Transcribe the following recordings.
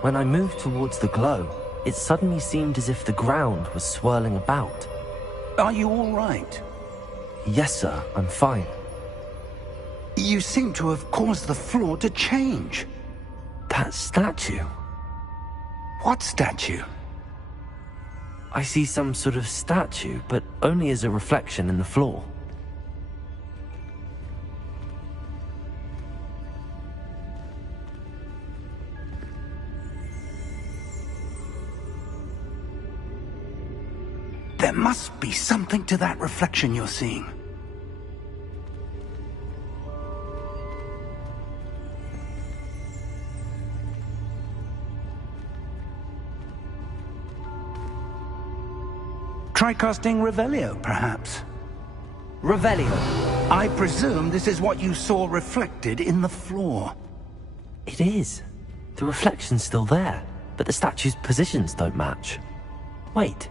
When I moved towards the glow, it suddenly seemed as if the ground was swirling about. Are you all right? Yes, sir, I'm fine. You seem to have caused the floor to change. That statue? What statue? I see some sort of statue, but only as a reflection in the floor. There must be something to that reflection you're seeing. Try casting Revelio, perhaps. Revelio? I presume this is what you saw reflected in the floor. It is. The reflection's still there, but the statue's positions don't match. Wait.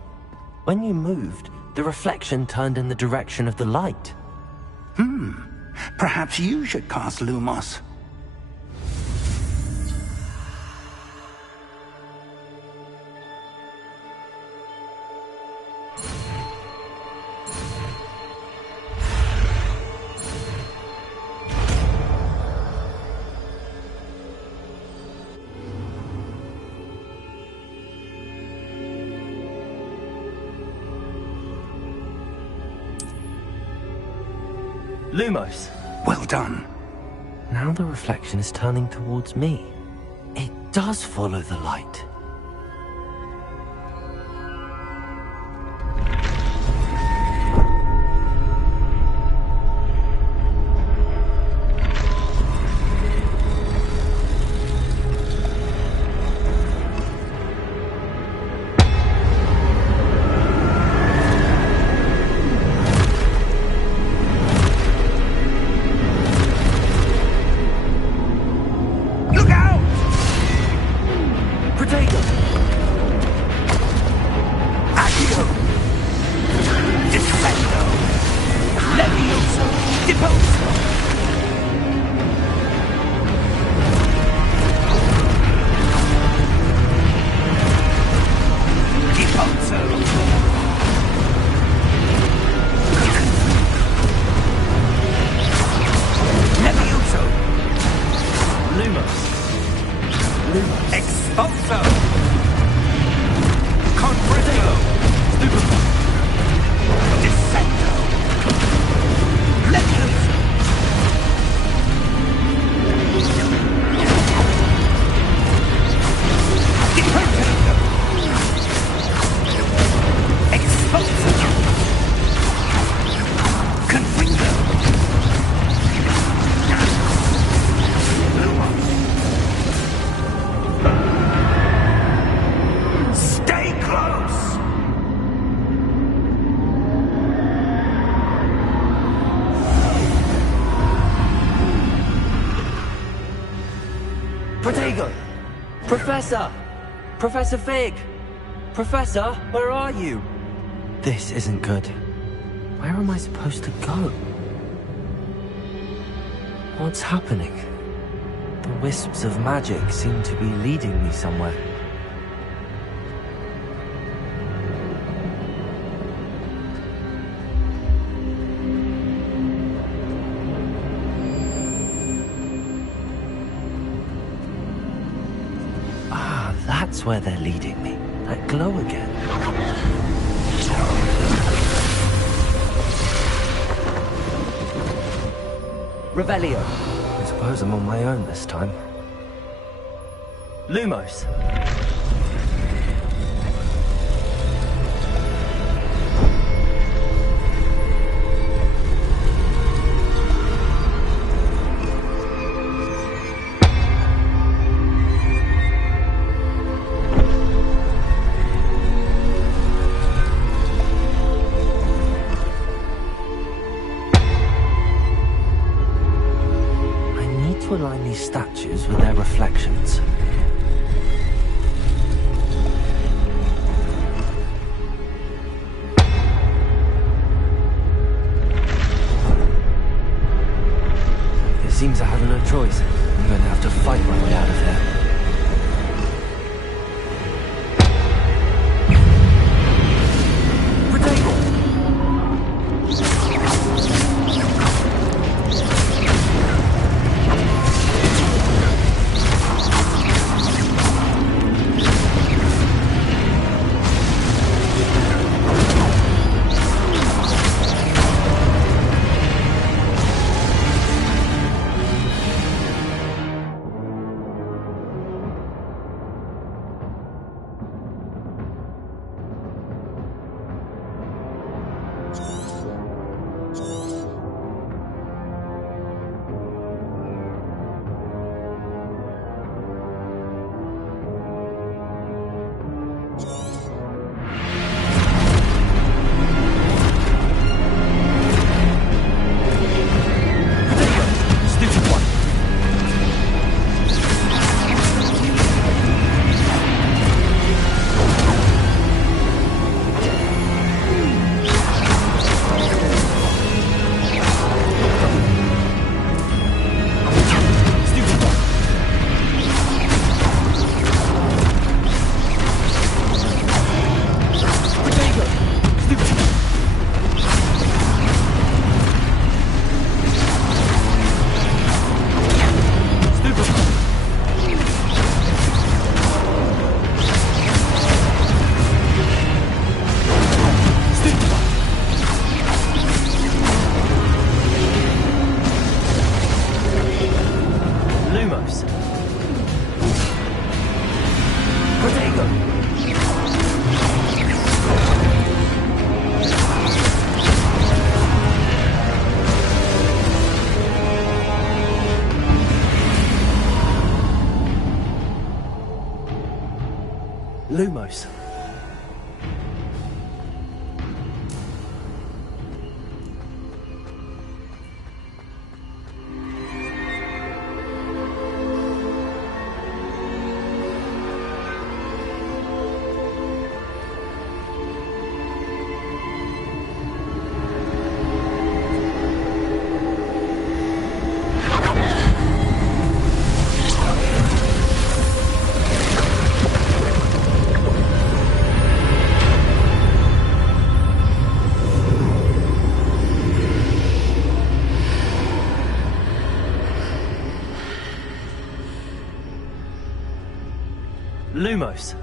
When you moved, the reflection turned in the direction of the light. Perhaps you should cast Lumos. Lumos! Well done. Now the reflection is turning towards me. It does follow the light. Professor! Professor Fig! Professor, where are you? This isn't good. Where am I supposed to go? What's happening? The wisps of magic seem to be leading me somewhere. That's where they're leading me. That glow again. Revelio. I suppose I'm on my own this time. Lumos. To align these statues with their reflections. It seems I have no choice. I'm going to have to fight my way out of here. Lumos. Lumos.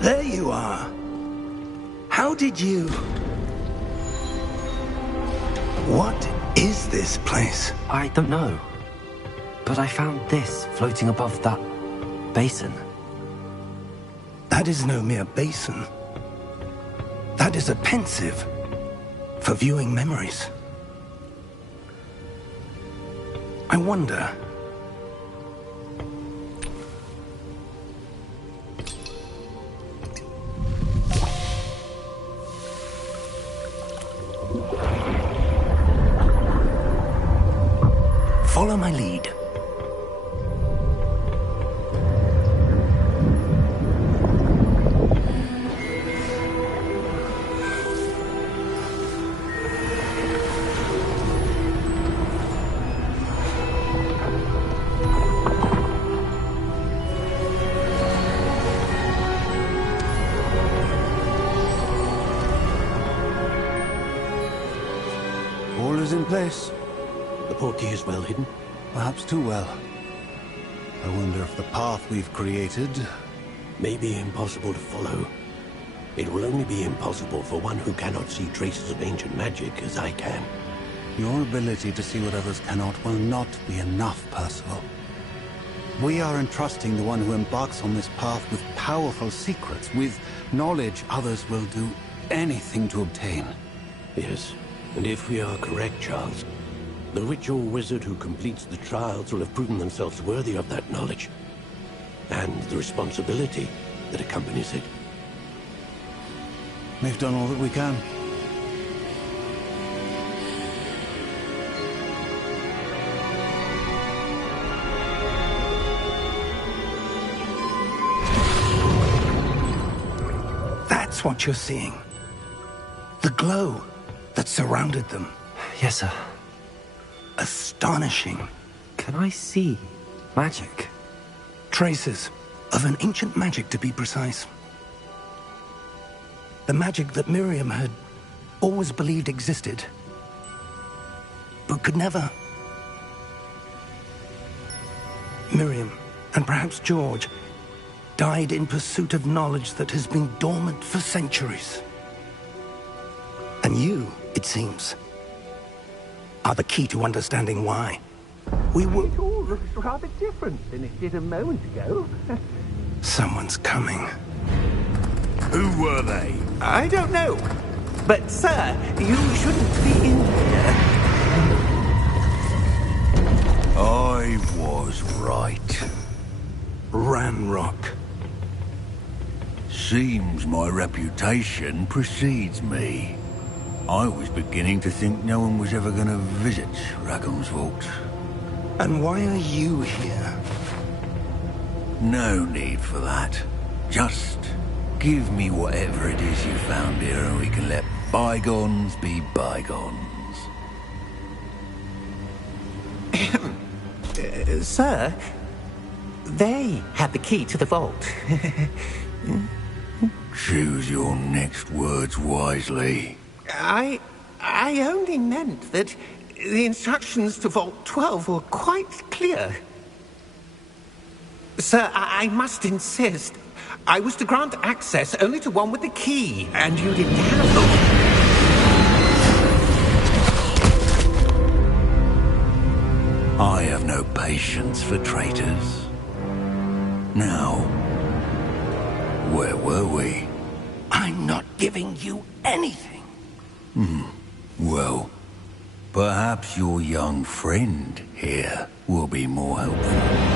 There you are. How did you... What is this place? I don't know. But I found this floating above that basin. That is no mere basin. That is a pensive for viewing memories. I wonder... Follow my lead. All is in place. The portkey is well hidden. Perhaps too well. I wonder if the path we've created... May be impossible to follow. It will only be impossible for one who cannot see traces of ancient magic as I can. Your ability to see what others cannot will not be enough, Percival. We are entrusting the one who embarks on this path with powerful secrets, with knowledge others will do anything to obtain. Yes, and if we are correct, Charles, the ritual wizard who completes the trials will have proven themselves worthy of that knowledge, and the responsibility that accompanies it. We've done all that we can. That's what you're seeing. The glow that surrounded them. Yes, sir. Astonishing. Can I see magic? Traces of an ancient magic, to be precise. The magic that Miriam had always believed existed, but could never. Miriam, and perhaps George, died in pursuit of knowledge that has been dormant for centuries. And you, it seems, are the key to understanding why. We were... It all looks rather different than it did a moment ago. Someone's coming. Who were they? I don't know. But, sir, you shouldn't be in here. I was right. Ranrock. Seems my reputation precedes me. I was beginning to think no one was ever going to visit Rackham's Vault. And why are you here? No need for that. Just give me whatever it is you found here and we can let bygones be bygones. Sir, they had the key to the vault. Choose your next words wisely. I only meant that the instructions to Vault 12 were quite clear. Sir, I must insist. I was to grant access only to one with the key, and you didn't have them. I have no patience for traitors. Now, where were we? I'm not giving you anything. Well, perhaps your young friend here will be more helpful.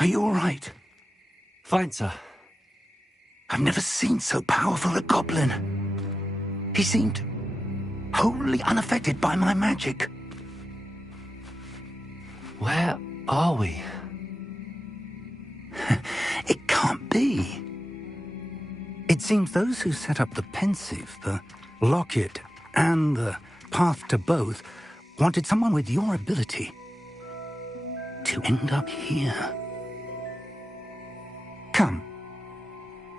Are you all right? Fine, sir. I've never seen so powerful a goblin. He seemed wholly unaffected by my magic. Where are we? It can't be. It seems those who set up the pensive, the locket, and the path to both wanted someone with your ability to end up here. Come.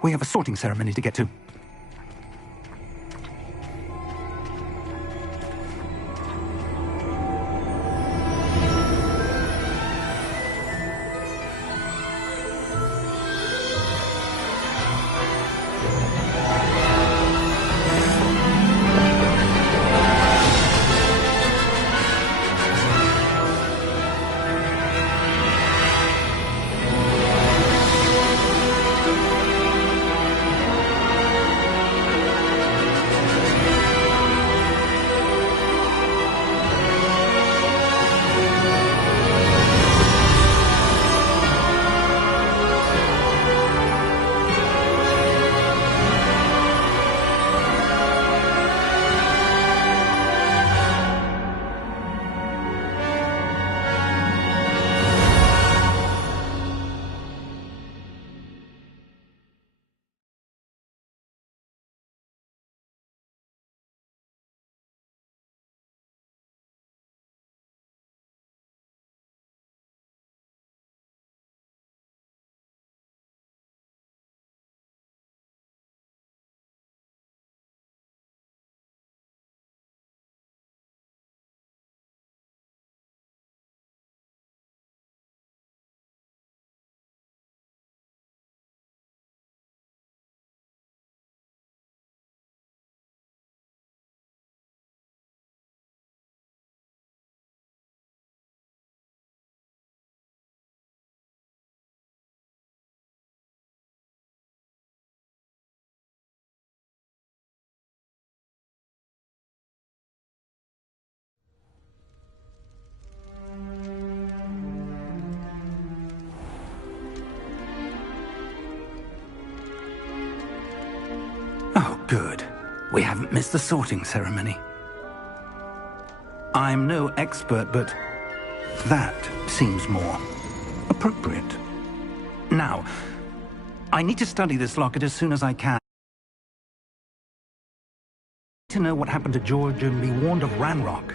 We have a sorting ceremony to get to. Oh, good. We haven't missed the sorting ceremony. I'm no expert, but that seems more appropriate. Now, I need to study this locket as soon as I can. To know what happened to George and be warned of Ranrock.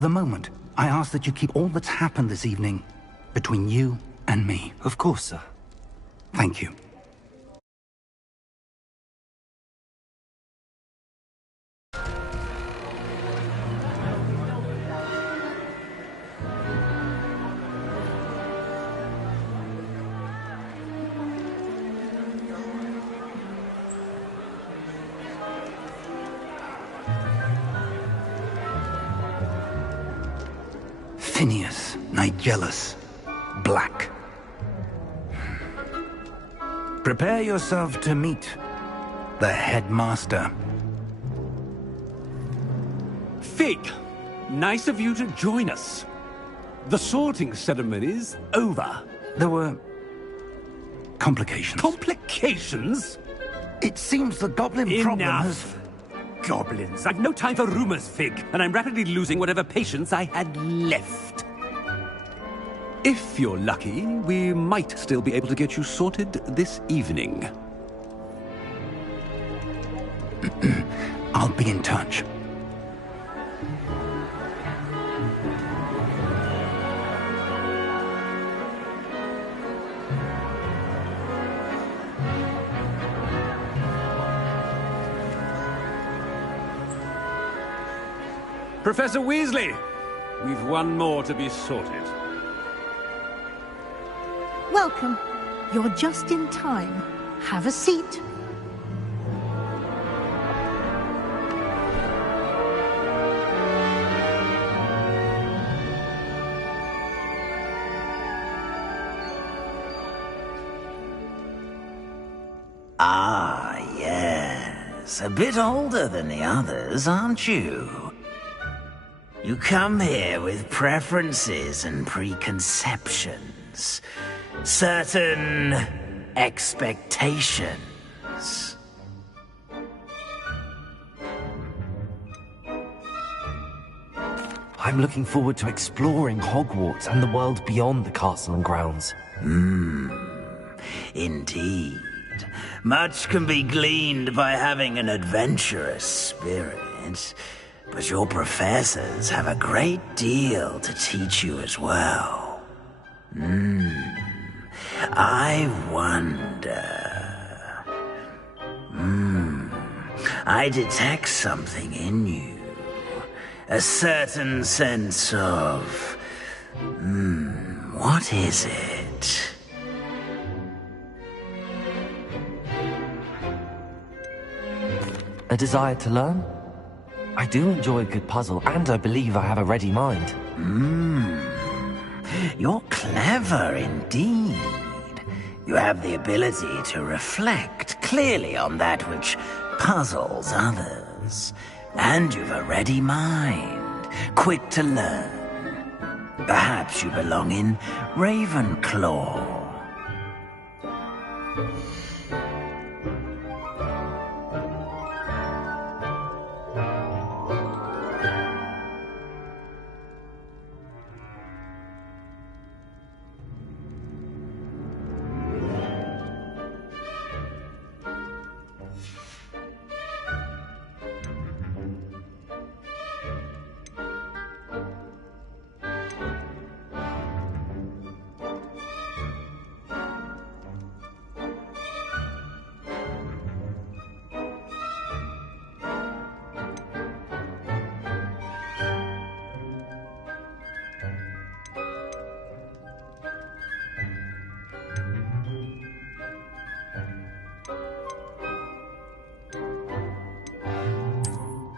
The moment, I ask that you keep all that's happened this evening between you and me. Of course, sir. Thank you. Phineas, Nigellus, Black. Prepare yourself to meet the headmaster. Fig, nice of you to join us. The sorting ceremony's over. There were complications. Complications? It seems the goblin problem has... Enough! Goblins. I've no time for rumors, Fig, and I'm rapidly losing whatever patience I had left. If you're lucky, we might still be able to get you sorted this evening. I'll be in touch. Professor Weasley, we've one more to be sorted. Welcome. You're just in time. Have a seat. Ah, yes. A bit older than the others, aren't you? You come here with preferences and preconceptions. Certain expectations. I'm looking forward to exploring Hogwarts and the world beyond the castle and grounds. Indeed. Much can be gleaned by having an adventurous spirit. But your professors have a great deal to teach you as well. I wonder... I detect something in you. A certain sense of... what is it? A desire to learn? I do enjoy a good puzzle, and I believe I have a ready mind. You're clever indeed. You have the ability to reflect clearly on that which puzzles others. And you've a ready mind, quick to learn. Perhaps you belong in Ravenclaw.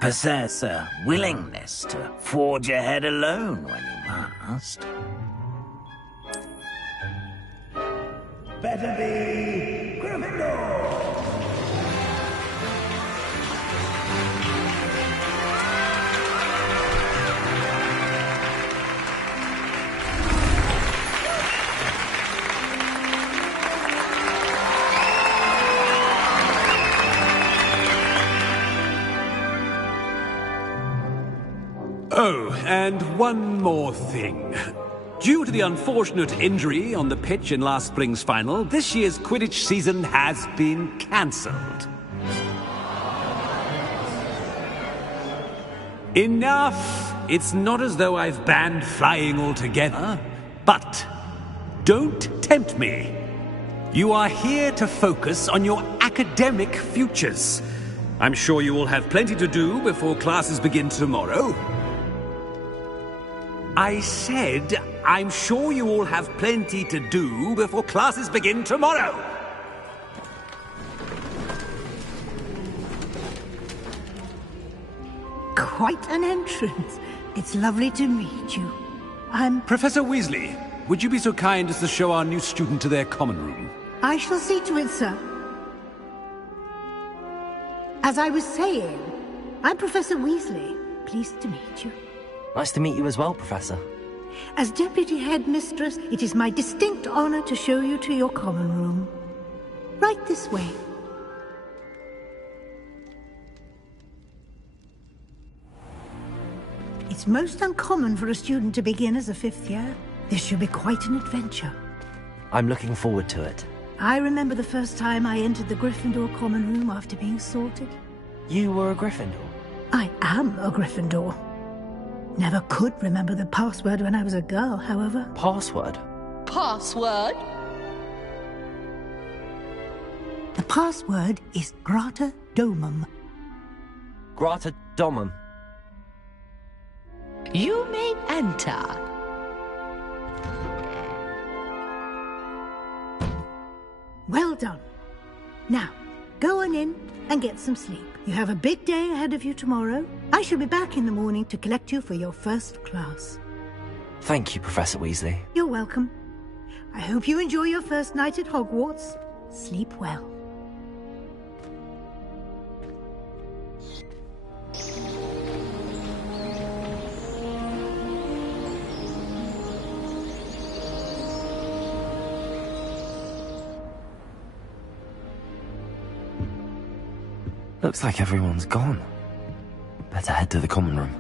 Possess a willingness to forge ahead alone when you must. Better be Gryffindor! Oh, and one more thing. Due to the unfortunate injury on the pitch in last spring's final, this year's Quidditch season has been cancelled. Enough it's not as though I've banned flying altogether, but don't tempt me. You are here to focus on your academic futures. I'm sure you will have plenty to do before classes begin tomorrow. I said, I'm sure you all have plenty to do before classes begin tomorrow. Quite an entrance. It's lovely to meet you. I'm... Professor Weasley, would you be so kind as to show our new student to their common room? I shall see to it, sir. As I was saying, I'm Professor Weasley. Pleased to meet you. Nice to meet you as well, Professor. As Deputy Headmistress, it is my distinct honor to show you to your common room. Right this way. It's most uncommon for a student to begin as a fifth year. This should be quite an adventure. I'm looking forward to it. I remember the first time I entered the Gryffindor common room after being sorted. You were a Gryffindor? I am a Gryffindor. Never could remember the password when I was a girl, however. Password? Password? The password is Grata Domum. Grata Domum. You may enter. Well done. Now, go on in and get some sleep. You have a big day ahead of you tomorrow. I shall be back in the morning to collect you for your first class. Thank you, Professor Weasley. You're welcome. I hope you enjoy your first night at Hogwarts. Sleep well. Looks like everyone's gone. Better head to the common room.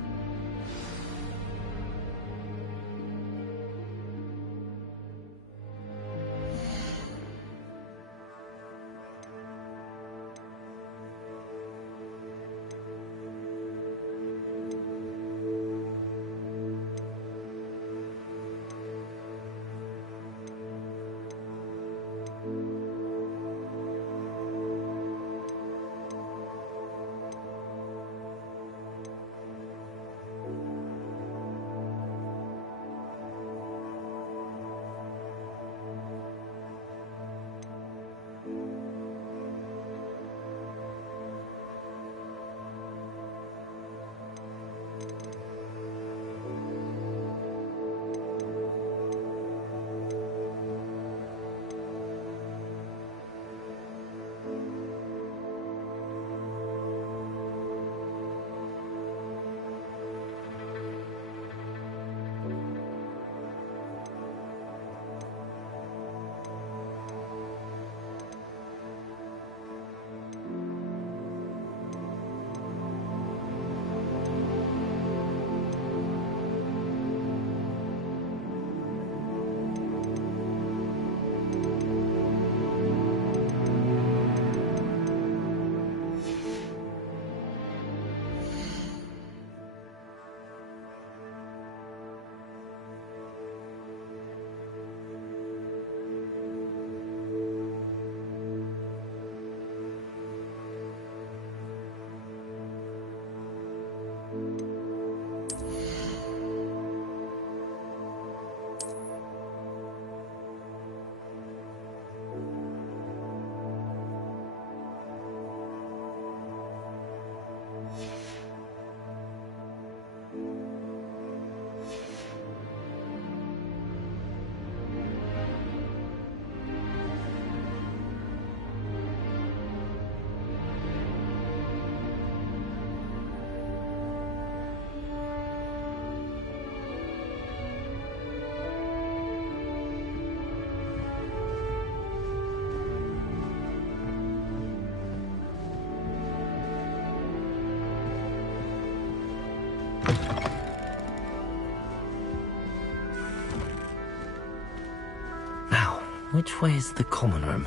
Which way is the common room?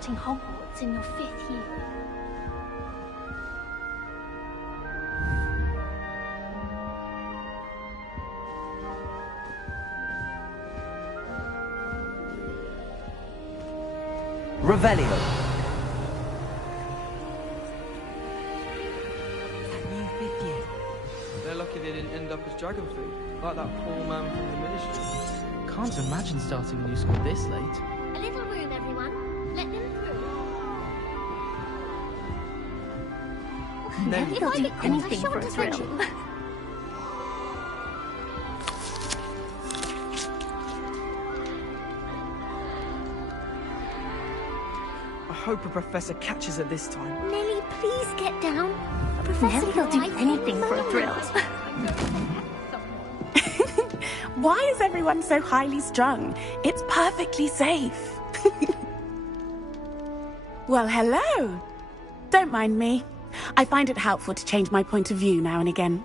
starting Hogwarts in your 5th year. Revelio. They're lucky they didn't end up as dragon food, like that poor man from the ministry. Can't imagine starting new school this late. A little room, everyone. Let them through. No, If I get anything for a thrill. I hope a professor catches her this time. Nelly, please get down. A professor will do anything for a thrill. Why is everyone so highly strung? It's perfectly safe. Well, hello. Don't mind me. I find it helpful to change my point of view now and again.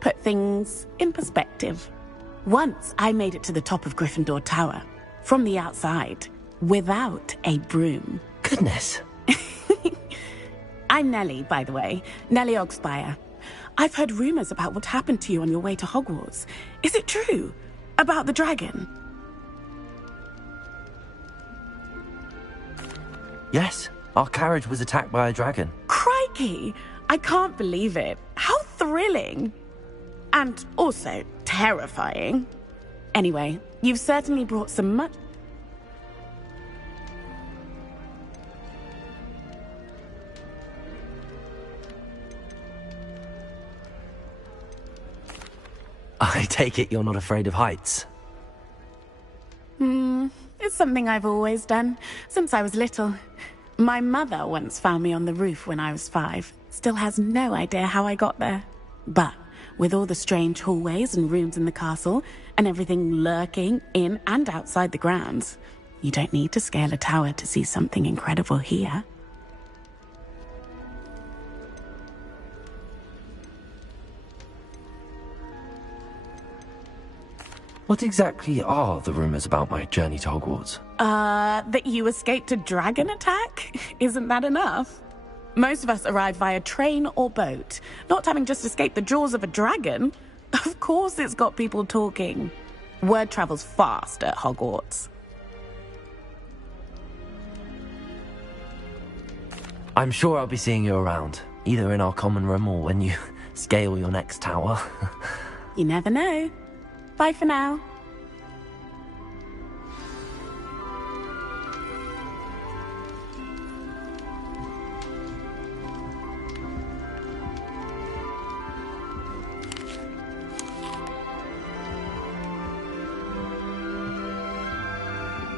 Put things in perspective. Once I made it to the top of Gryffindor Tower, from the outside, without a broom. Goodness. I'm Nellie, by the way. Nellie Ogspire. I've heard rumors about what happened to you on your way to Hogwarts. Is it true? About the dragon? Yes, our carriage was attacked by a dragon. Crikey! I can't believe it. How thrilling! And also terrifying. Anyway, you've certainly brought some much... I take it you're not afraid of heights. It's something I've always done, since I was little. My mother once found me on the roof when I was 5. Still has no idea how I got there. But with all the strange hallways and rooms in the castle, and everything lurking in and outside the grounds, you don't need to scale a tower to see something incredible here. What exactly are the rumors about my journey to Hogwarts? That you escaped a dragon attack? Isn't that enough? Most of us arrive via train or boat, not having just escaped the jaws of a dragon. Of course it's got people talking. Word travels fast at Hogwarts. I'm sure I'll be seeing you around, either in our common room or when you scale your next tower. You never know. Bye for now.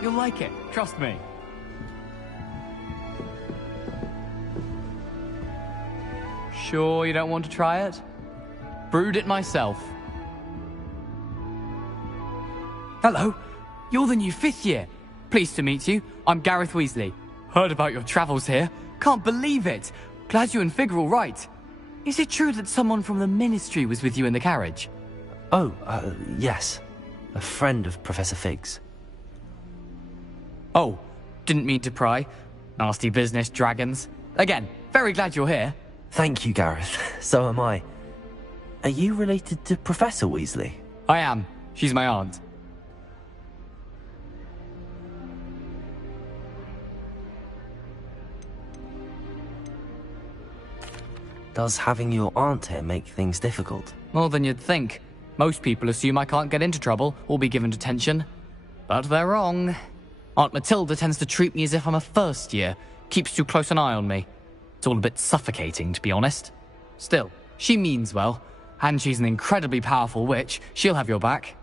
You'll like it, trust me. Sure you don't want to try it? Brewed it myself. Hello, you're the new 5th year. Pleased to meet you. I'm Gareth Weasley. Heard about your travels here. Can't believe it. Glad you and Fig are all right. Is it true that someone from the Ministry was with you in the carriage? Oh, yes. A friend of Professor Fig's. Oh, didn't mean to pry. Nasty business, dragons. Again, very glad you're here. Thank you, Gareth. So am I. Are you related to Professor Weasley? I am. She's my aunt. Does having your aunt here make things difficult? More than you'd think. Most people assume I can't get into trouble or be given detention. But they're wrong. Aunt Matilda tends to treat me as if I'm a first year, keeps too close an eye on me. It's all a bit suffocating, to be honest. Still, she means well, and she's an incredibly powerful witch. She'll have your back.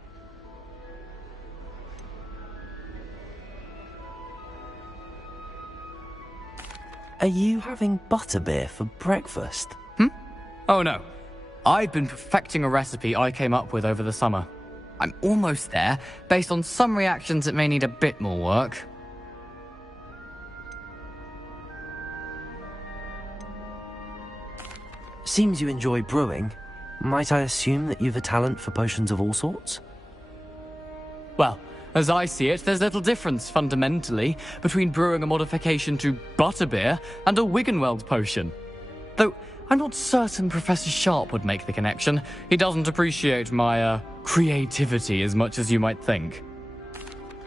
Are you having butterbeer for breakfast? Oh no. I've been perfecting a recipe I came up with over the summer. I'm almost there, based on some reactions that may need a bit more work. Seems you enjoy brewing. Might I assume that you've a talent for potions of all sorts? Well, As I see it, there's little difference, fundamentally, between brewing a modification to butterbeer and a Wiggenweld potion. Though, I'm not certain Professor Sharp would make the connection. He doesn't appreciate my, creativity as much as you might think.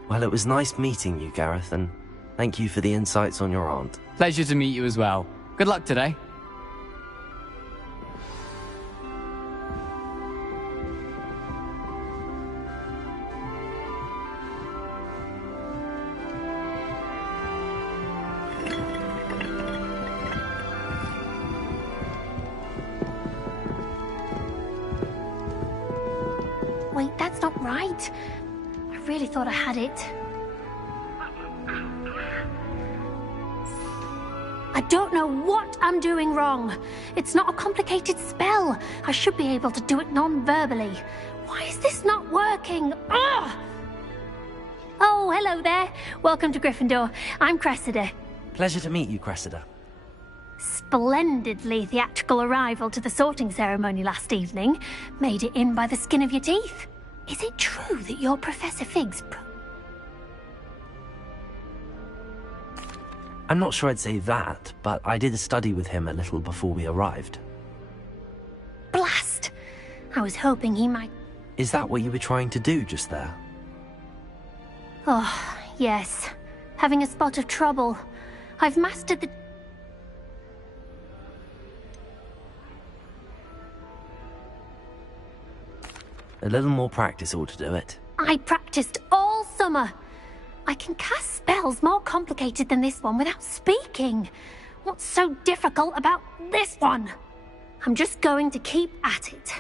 Well, it was nice meeting you, Gareth, and thank you for the insights on your aunt. Pleasure to meet you as well. Good luck today. Wait, that's not right. I really thought I had it. I don't know what I'm doing wrong. It's not a complicated spell. I should be able to do it non-verbally. Why is this not working? Ugh! Oh, hello there. Welcome to Gryffindor. I'm Cressida. Pleasure to meet you, Cressida. Splendidly theatrical arrival to the sorting ceremony last evening. Made it in by the skin of your teeth. Is it true that you're Professor Fig's I'm not sure I'd say that, but I did study with him a little before we arrived. Blast! I was hoping he might... Is that what you were trying to do just there? Oh, yes. Having a spot of trouble. I've mastered the... A little more practice ought to do it. I practiced all summer. I can cast spells more complicated than this one without speaking. What's so difficult about this one? I'm just going to keep at it.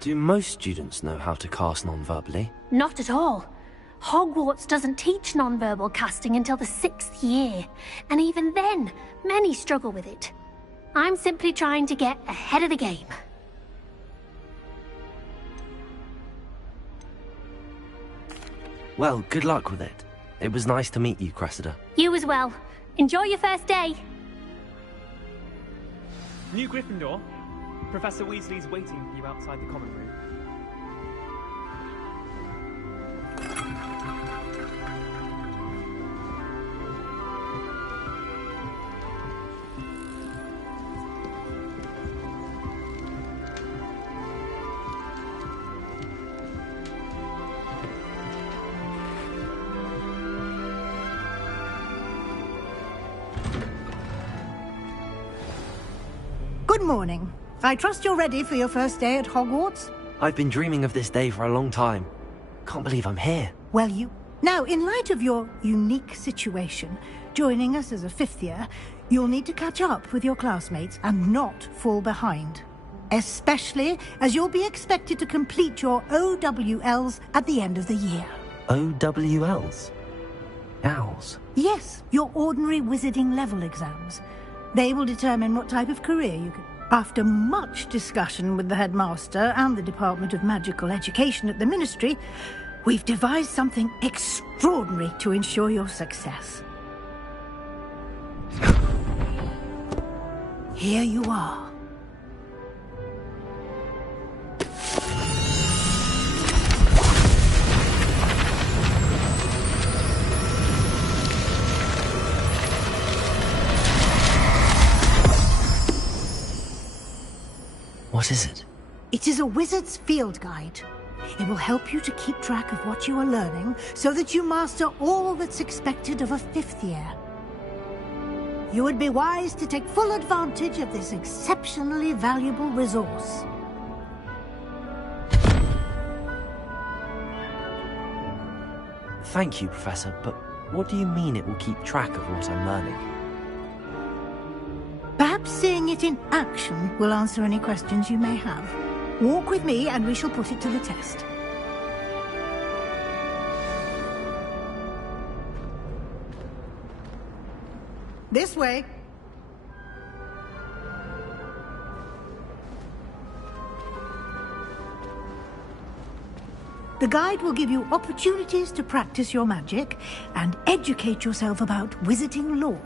Do most students know how to cast non-verbally? Not at all. Hogwarts doesn't teach non-verbal casting until the 6th year, and even then, many struggle with it. I'm simply trying to get ahead of the game. Well, good luck with it. It was nice to meet you, Cressida. You as well. Enjoy your first day. New Gryffindor. Professor Weasley's waiting for you outside the common room. Good morning. I trust you're ready for your first day at Hogwarts? I've been dreaming of this day for a long time. Can't believe I'm here. Well, Now, in light of your unique situation, joining us as a 5th year, you'll need to catch up with your classmates and not fall behind. Especially as you'll be expected to complete your OWLs at the end of the year. OWLs? Owls? Yes, your ordinary wizarding level exams. They will determine what type of career you can... After much discussion with the headmaster and the Department of Magical Education at the Ministry, we've devised something extraordinary to ensure your success. Here you are. What is it? It is a wizard's field guide. It will help you to keep track of what you are learning so that you master all that's expected of a 5th year. You would be wise to take full advantage of this exceptionally valuable resource. Thank you, Professor, but what do you mean it will keep track of what I'm learning? Perhaps seeing it in action will answer any questions you may have. Walk with me and we shall put it to the test. This way. The guide will give you opportunities to practice your magic and educate yourself about wizarding lore.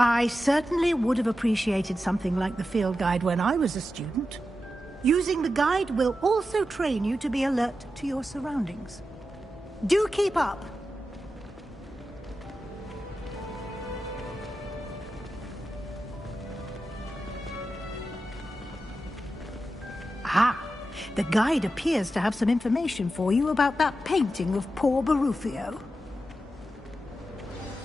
I certainly would have appreciated something like the field guide when I was a student. Using the guide will also train you to be alert to your surroundings. Do keep up! Ah, the guide appears to have some information for you about that painting of poor Barufio.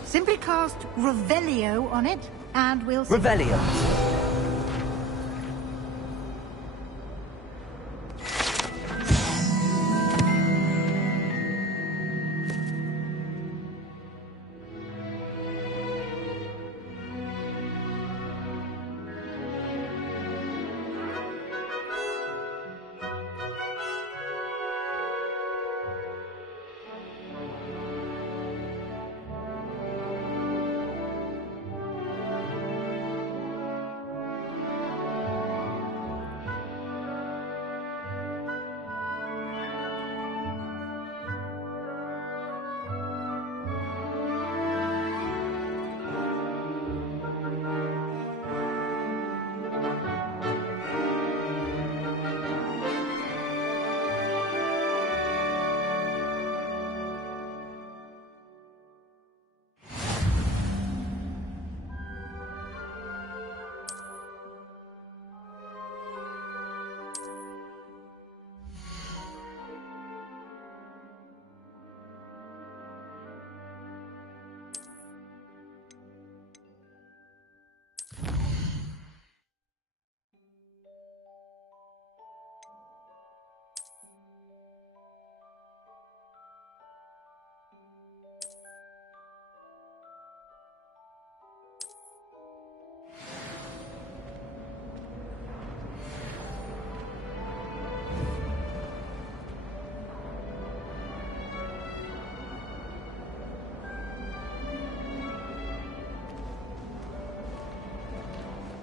Simply cast Revelio on it, and we'll see. Revelio.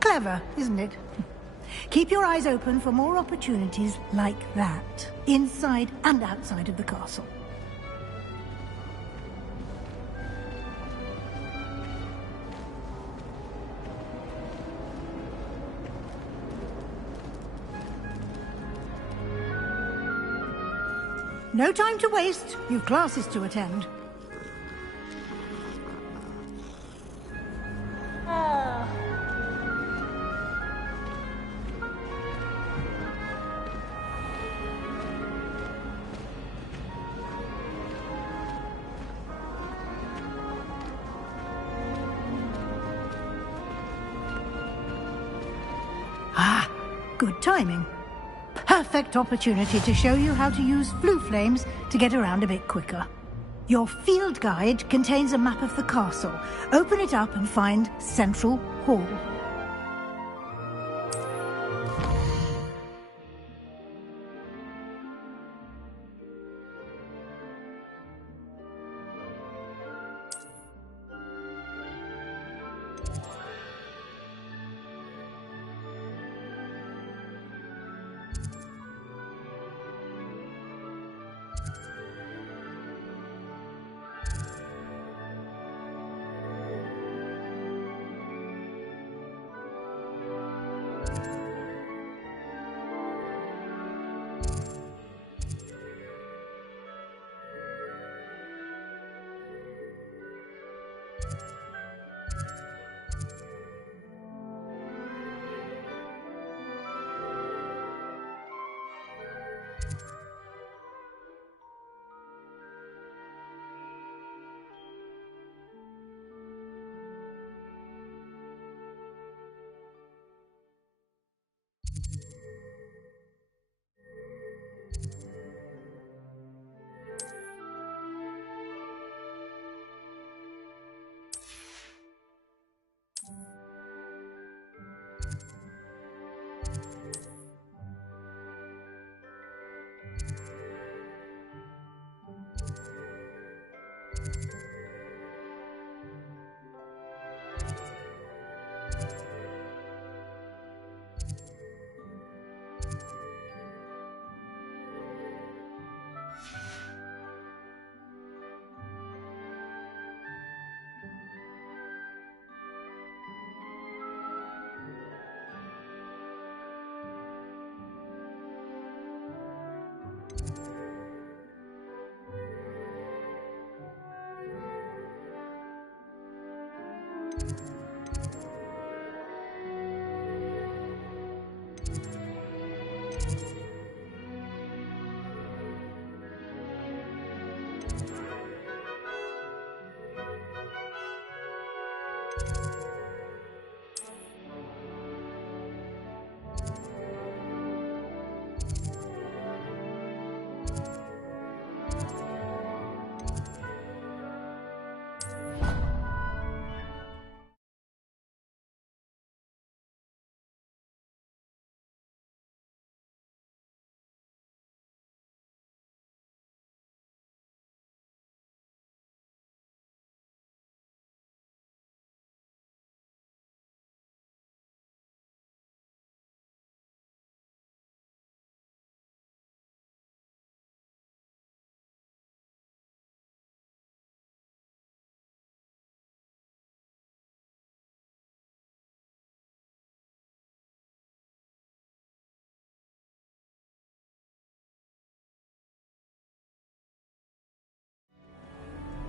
Clever, isn't it? Keep your eyes open for more opportunities like that, inside and outside of the castle. No time to waste. You've classes to attend. Ah, good timing. Perfect opportunity to show you how to use flue flames to get around a bit quicker. Your field guide contains a map of the castle. Open it up and find Central Hall.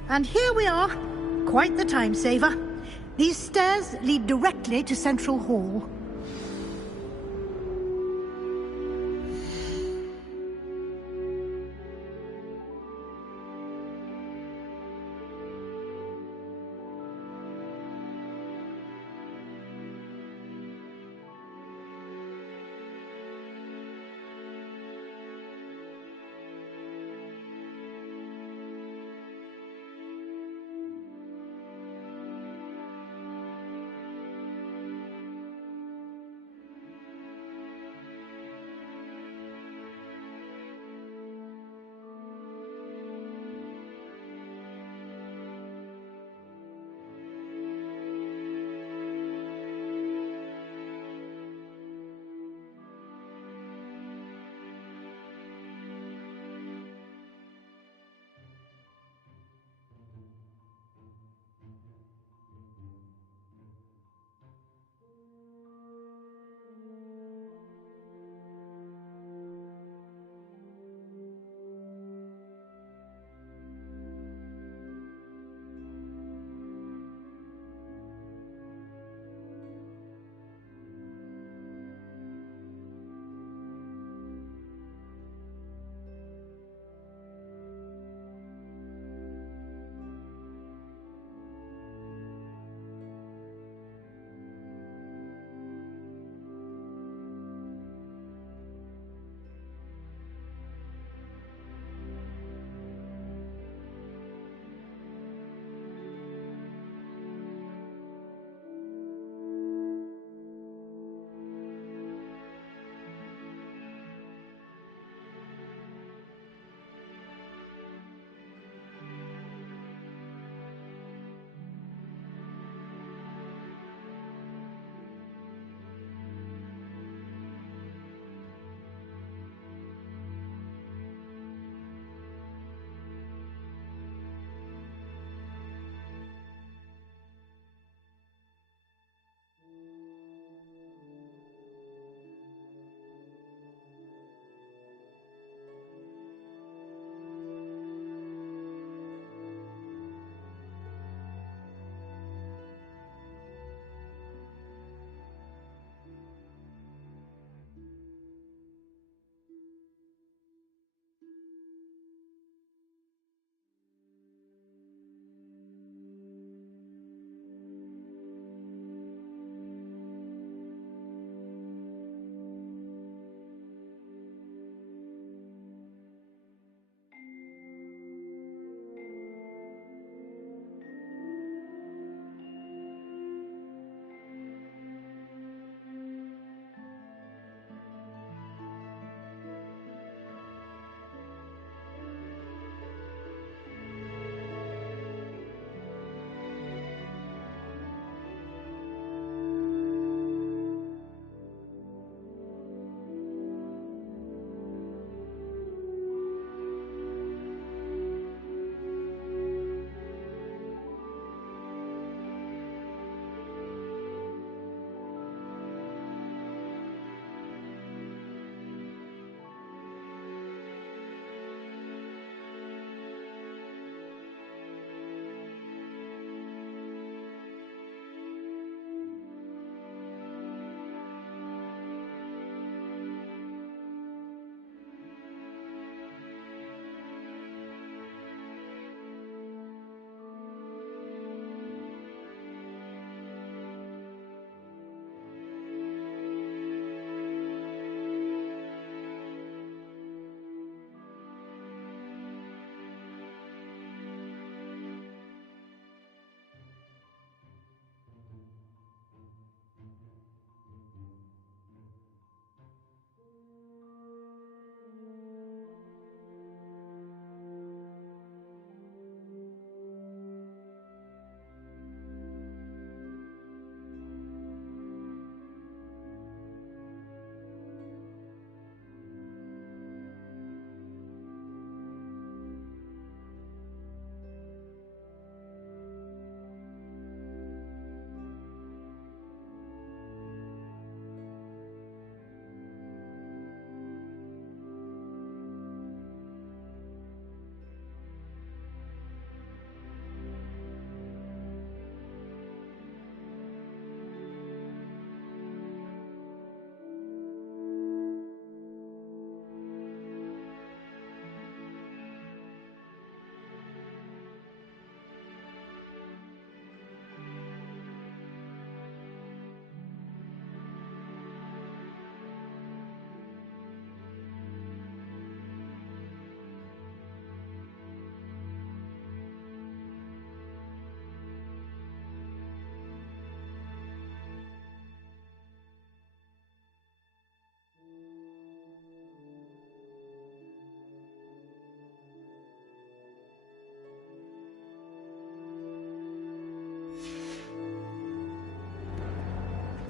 And here we are. Quite the time saver. These stairs lead directly to Central Hall.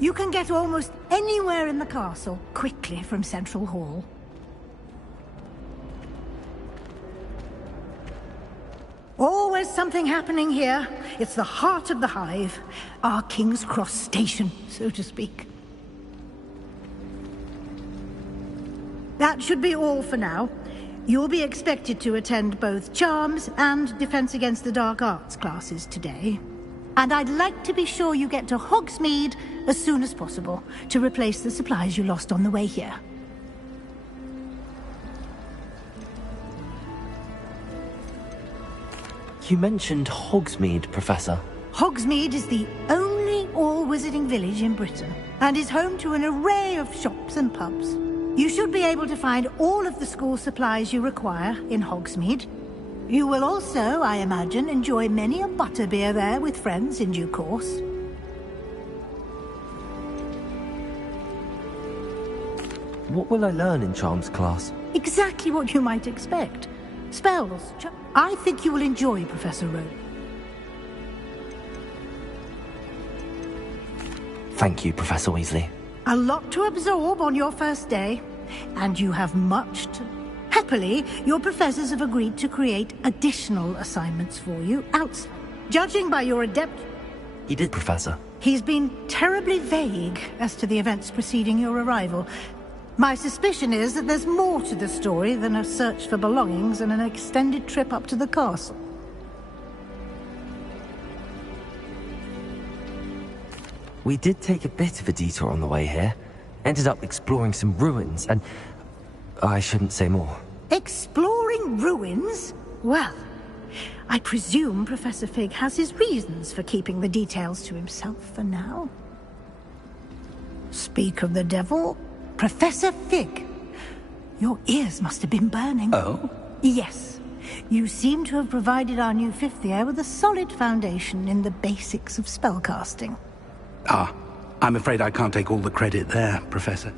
You can get almost anywhere in the castle quickly from Central Hall. Always something happening here. It's the heart of the hive. Our King's Cross station, so to speak. That should be all for now. You'll be expected to attend both Charms and Defense Against the Dark Arts classes today. And I'd like to be sure you get to Hogsmeade as soon as possible to replace the supplies you lost on the way here. You mentioned Hogsmeade, Professor. Hogsmeade is the only all-wizarding village in Britain and is home to an array of shops and pubs. You should be able to find all of the school supplies you require in Hogsmeade. You will also, I imagine, enjoy many a butterbeer there with friends in due course. What will I learn in Charms class? Exactly what you might expect. Spells. I think you will enjoy Professor Rowe. Thank you, Professor Weasley. A lot to absorb on your first day, and you have much to... Happily, your professors have agreed to create additional assignments for you outside. Judging by your adept... He did, Professor. He's been terribly vague as to the events preceding your arrival. My suspicion is that there's more to the story than a search for belongings and an extended trip up to the castle. We did take a bit of a detour on the way here. Ended up exploring some ruins and... I shouldn't say more. Exploring ruins? Well, I presume Professor Fig has his reasons for keeping the details to himself for now. Speak of the devil, Professor Fig. Your ears must have been burning. Oh? Yes. You seem to have provided our new fifth year with a solid foundation in the basics of spellcasting. Ah, I'm afraid I can't take all the credit there, Professor.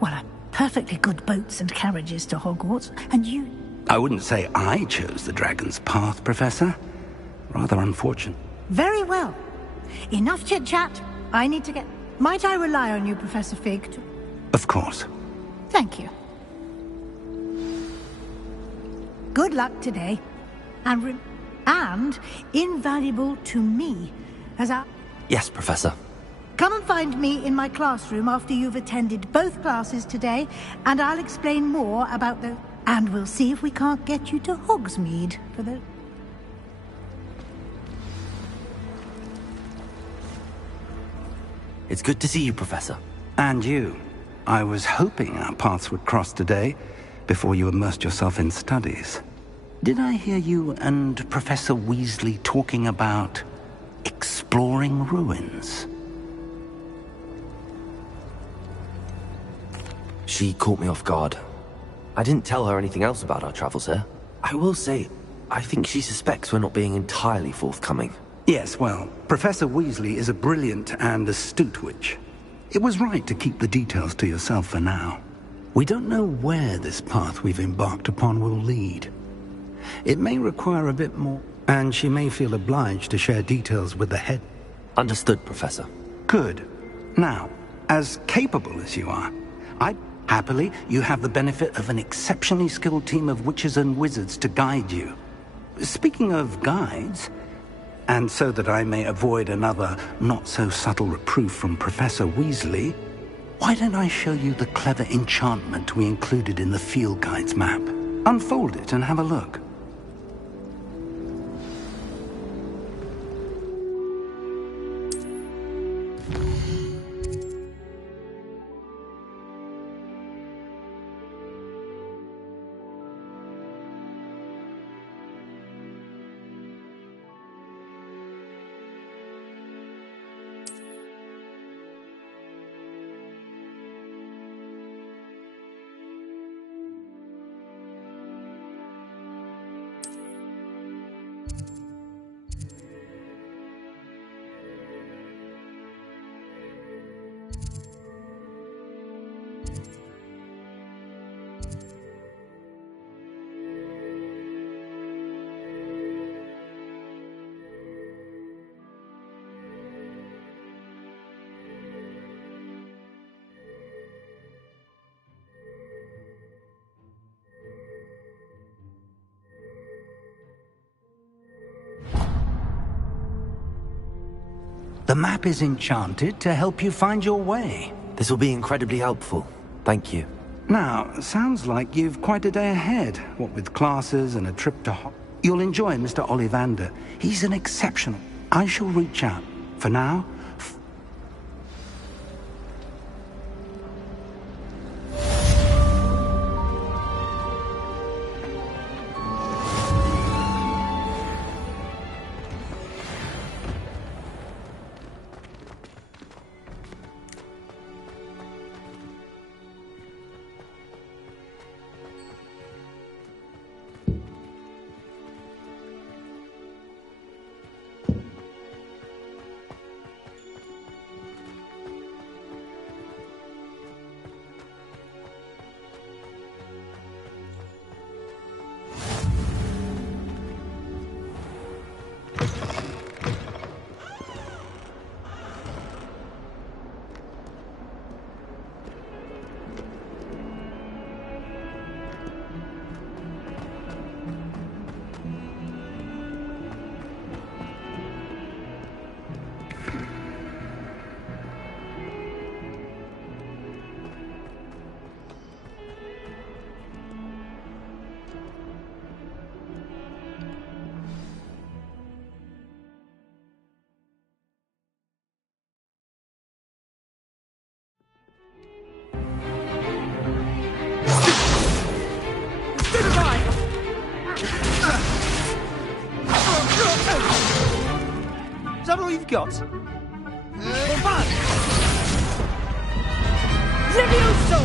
Well, perfectly good boats and carriages to Hogwarts, and you... I wouldn't say I chose the dragon's path, Professor. Rather unfortunate. Very well. Enough chit-chat. I need to get... Might I rely on you, Professor Fig, to... Of course. Thank you. Good luck today. And invaluable to me, as I... Yes, Professor. Come and find me in my classroom after you've attended both classes today, and I'll explain more about the... And we'll see if we can't get you to Hogsmeade for the... It's good to see you, Professor. And you. I was hoping our paths would cross today, before you immersed yourself in studies. Did I hear you and Professor Weasley talking about exploring ruins? She caught me off guard. I didn't tell her anything else about our travels here. I will say, I think she suspects we're not being entirely forthcoming. Yes, well, Professor Weasley is a brilliant and astute witch. It was right to keep the details to yourself for now. We don't know where this path we've embarked upon will lead. It may require a bit more, and she may feel obliged to share details with the head. Understood, Professor. Good. Now, as capable as you are, happily, you have the benefit of an exceptionally skilled team of witches and wizards to guide you. Speaking of guides, and so that I may avoid another not-so-subtle reproof from Professor Weasley, why don't I show you the clever enchantment we included in the field guide's map? Unfold it and have a look. The map is enchanted to help you find your way. This will be incredibly helpful. Thank you. Now, sounds like you've quite a day ahead, what with classes and a trip to You'll enjoy Mr. Ollivander. He's an exceptional. I shall reach out. For now, Is that all you've got? Levioso!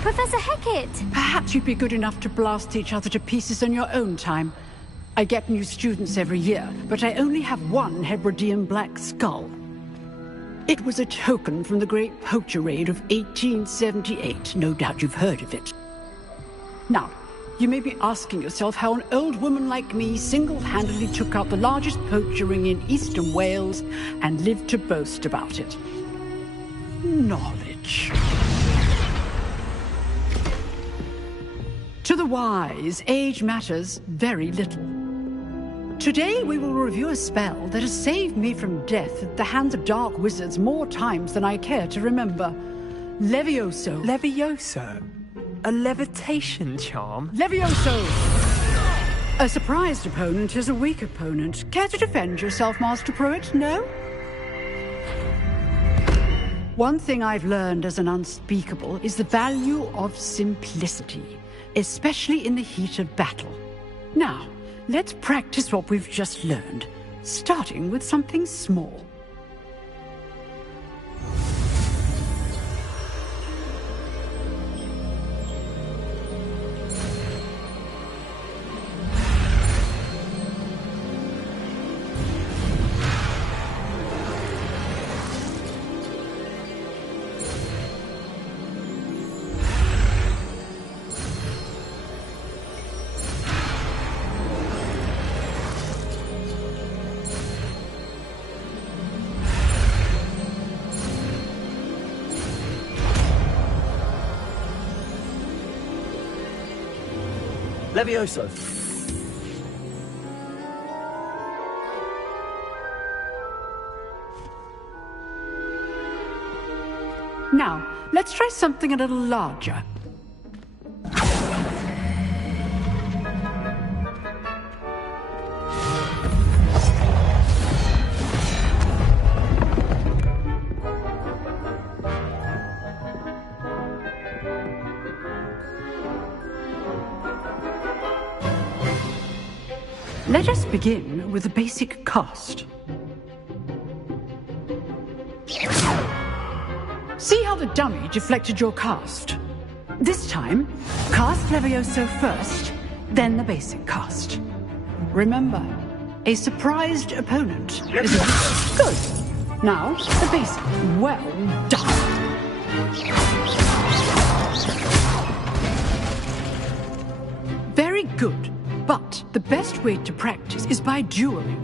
Professor Hecat! Perhaps you'd be good enough to blast each other to pieces in your own time. I get new students every year, but I only have one Hebridean black skull. It was a token from the Great Poacher Raid of 1878. No doubt you've heard of it. Now, you may be asking yourself how an old woman like me single-handedly took out the largest poacher ring in eastern Wales and lived to boast about it. Knowledge. To the wise, age matters very little. Today we will review a spell that has saved me from death at the hands of dark wizards more times than I care to remember. Levioso. Levioso? A levitation charm? Levioso! A surprised opponent is a weak opponent. Care to defend yourself, Master Pruitt? No? One thing I've learned as an unspeakable is the value of simplicity, especially in the heat of battle. Now, let's practice what we've just learned, starting with something small. Levioso. Now, let's try something a little larger. Let us begin with the basic cast. See how the dummy deflected your cast? This time, cast Levioso first, then the basic cast. Remember, a surprised opponent is good. Now, the basic. Well done. Very good. But the best way to practice is by dueling.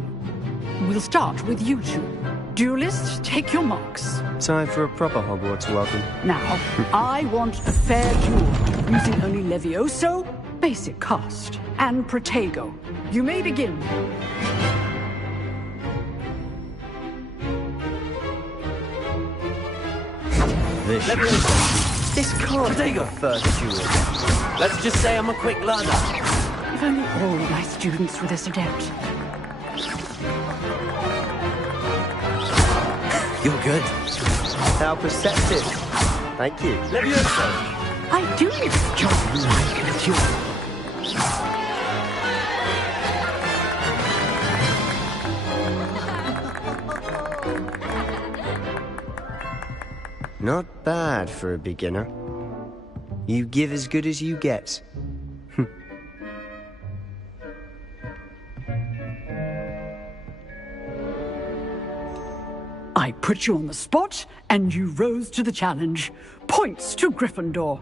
We'll start with you two. Duelists, take your marks. Time for a proper Hogwarts welcome. Now, I want a fair duel, using only Levioso, basic cast, and Protego. You may begin. This can't be your first duel. Let's just say I'm a quick learner. If only all my students were this adept. You're good. How perceptive. Thank you. Levioso. I do enjoy like a duel. Not bad for a beginner. You give as good as you get. I put you on the spot, and you rose to the challenge. Points to Gryffindor.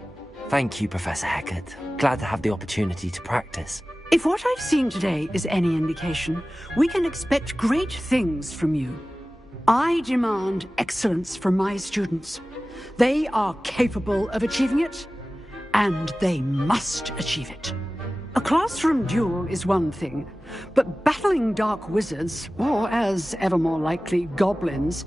Thank you, Professor Hecat. Glad to have the opportunity to practice. If what I've seen today is any indication, we can expect great things from you. I demand excellence from my students. They are capable of achieving it, and they must achieve it. A classroom duel is one thing, but battling dark wizards, or as ever more likely, goblins,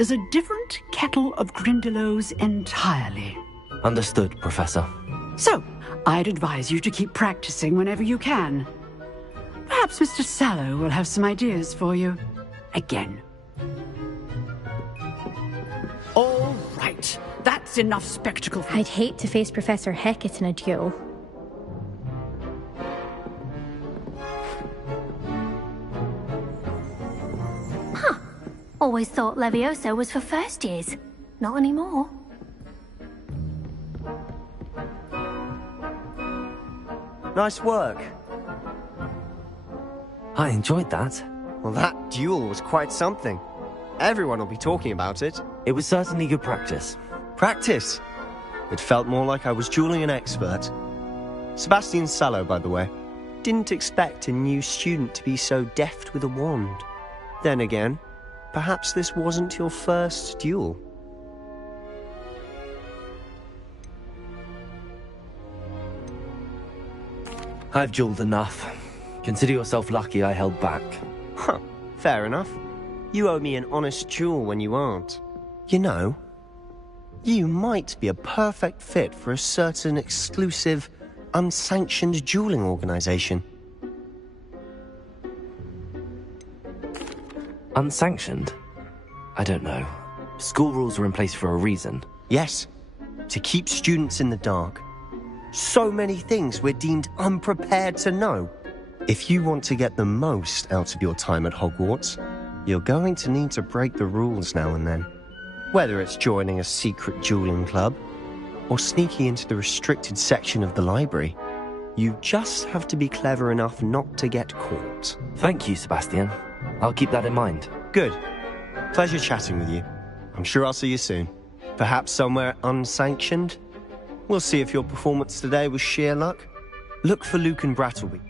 is a different kettle of Grindylows entirely. Understood, Professor. So, I'd advise you to keep practicing whenever you can. Perhaps Mr. Sallow will have some ideas for you. Again. All right. That's enough spectacle. I'd hate to face Professor Hecat in a duel. Huh. Always thought Levioso was for first years. Not anymore. Nice work. I enjoyed that. Well, that duel was quite something. Everyone will be talking about it. It was certainly good practice. Practice? It felt more like I was dueling an expert. Sebastian Sallow, by the way. Didn't expect a new student to be so deft with a wand. Then again, perhaps this wasn't your first duel. I've dueled enough. Consider yourself lucky I held back. Huh, fair enough. You owe me an honest duel when you aren't. You know, you might be a perfect fit for a certain exclusive, unsanctioned dueling organization. Unsanctioned? I don't know. School rules are in place for a reason. Yes, to keep students in the dark. So many things we're deemed unprepared to know. If you want to get the most out of your time at Hogwarts, you're going to need to break the rules now and then. Whether it's joining a secret dueling club, or sneaking into the restricted section of the library, you just have to be clever enough not to get caught. Thank you, Sebastian. I'll keep that in mind. Good. Pleasure chatting with you. I'm sure I'll see you soon. Perhaps somewhere unsanctioned? We'll see if your performance today was sheer luck. Look for Luke and Brattleby.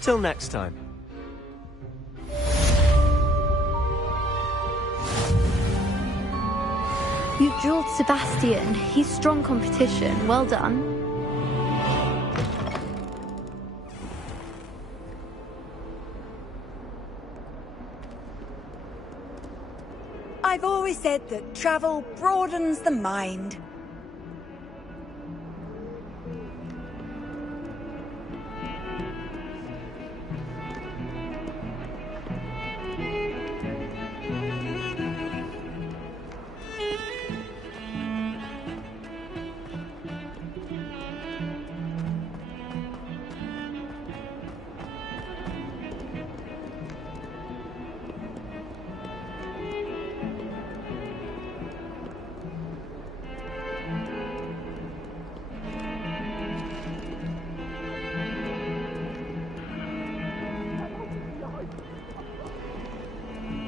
Till next time. You dueled Sebastian. He's strong competition. Well done. I've always said that travel broadens the mind.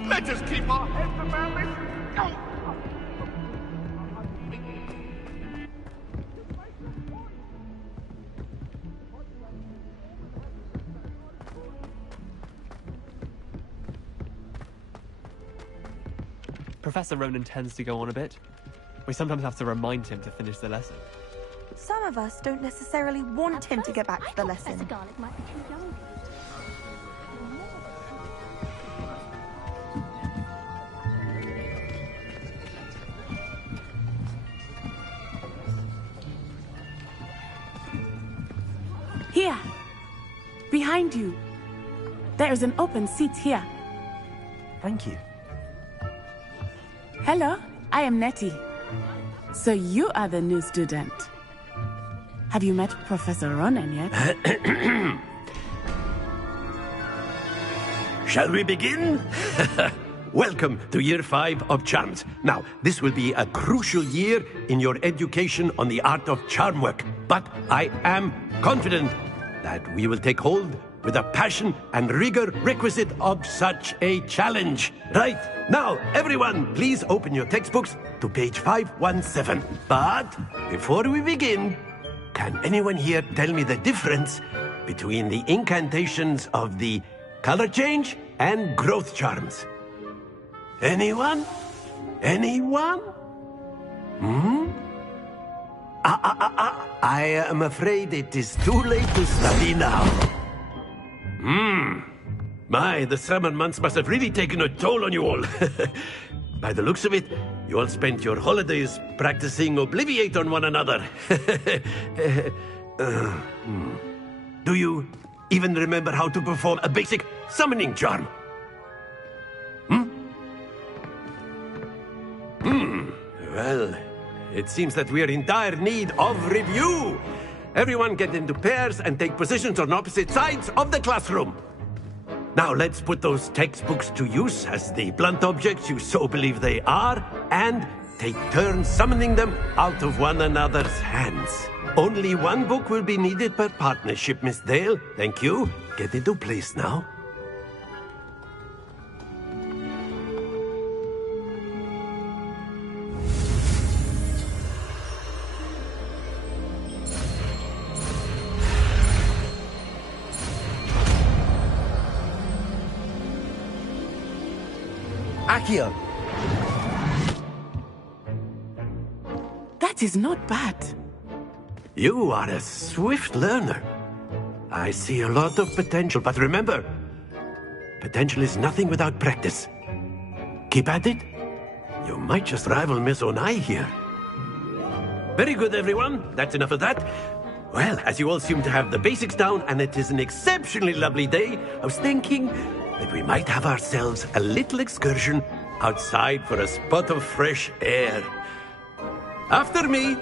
Let us keep our heads about this. Go! Professor Ronan tends to go on a bit. We sometimes have to remind him to finish the lesson. Some of us don't necessarily want him to get back to the lesson. Professor Garlic might be too young. behind you. There is an open seat here. Thank you. Hello, I am Nettie. So you are the new student. Have you met Professor Ronan yet? Shall we begin? Welcome to Year 5 of Charms. Now, this will be a crucial year in your education on the art of charm work. But I am confident that we will take hold with the passion and rigor requisite of such a challenge. Right, now, everyone, please open your textbooks to page 517. But before we begin, can anyone here tell me the difference between the incantations of the color change and growth charms? Anyone? Anyone? I am afraid it is too late to study now. My, the summer months must have really taken a toll on you all. By the looks of it, you all spent your holidays practicing Obliviate on one another. Do you even remember how to perform a basic summoning charm? Well, it seems that we are in dire need of review. Everyone get into pairs and take positions on opposite sides of the classroom. Now let's put those textbooks to use as the blunt objects you so believe they are, and take turns summoning them out of one another's hands. Only one book will be needed per partnership, Miss Dale. Thank you. Get into place now. Accio! That is not bad. You are a swift learner. I see a lot of potential, but remember, potential is nothing without practice. Keep at it. You might just rival Miss Onai here. Very good, everyone. That's enough of that. Well, as you all seem to have the basics down, and it is an exceptionally lovely day, I was thinking that we might have ourselves a little excursion outside for a spot of fresh air. After me.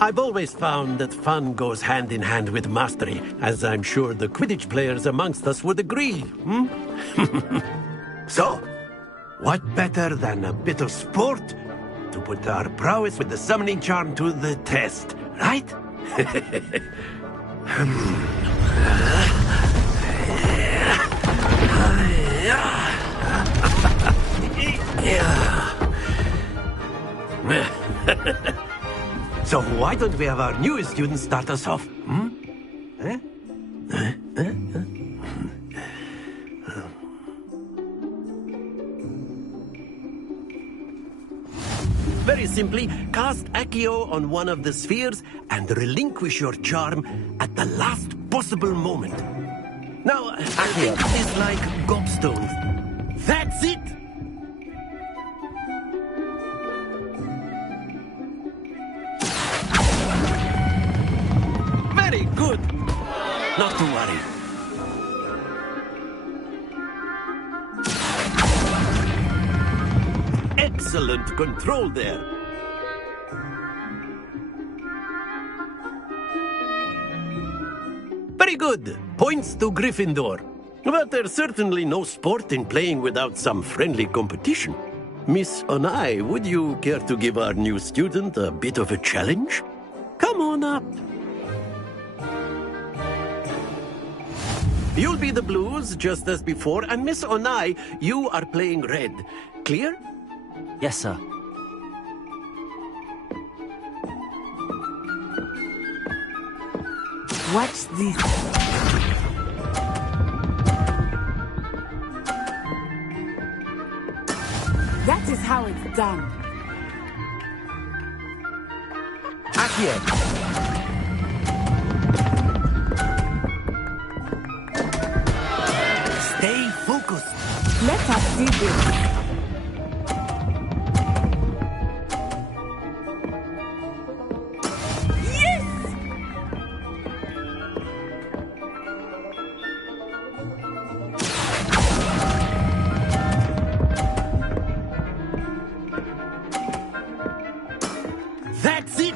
I've always found that fun goes hand in hand with mastery, as I'm sure the Quidditch players amongst us would agree. So, what better than a bit of sport to put our prowess with the summoning charm to the test, right? So why don't we have our newest student start us off? Very simply, cast Accio on one of the spheres and relinquish your charm at the last possible moment. Now, Accio is like gobstones. That's it! Very good. Not to worry. Excellent control there. Very good. Points to Gryffindor. But there's certainly no sport in playing without some friendly competition. Miss Onai, would you care to give our new student a bit of a challenge? Come on up. You'll be the blues, just as before, and Miss Onai, you are playing red. Clear? Yes, sir. Watch this. That is how it's done. Accio! Stay focused. Let us see this. That's it!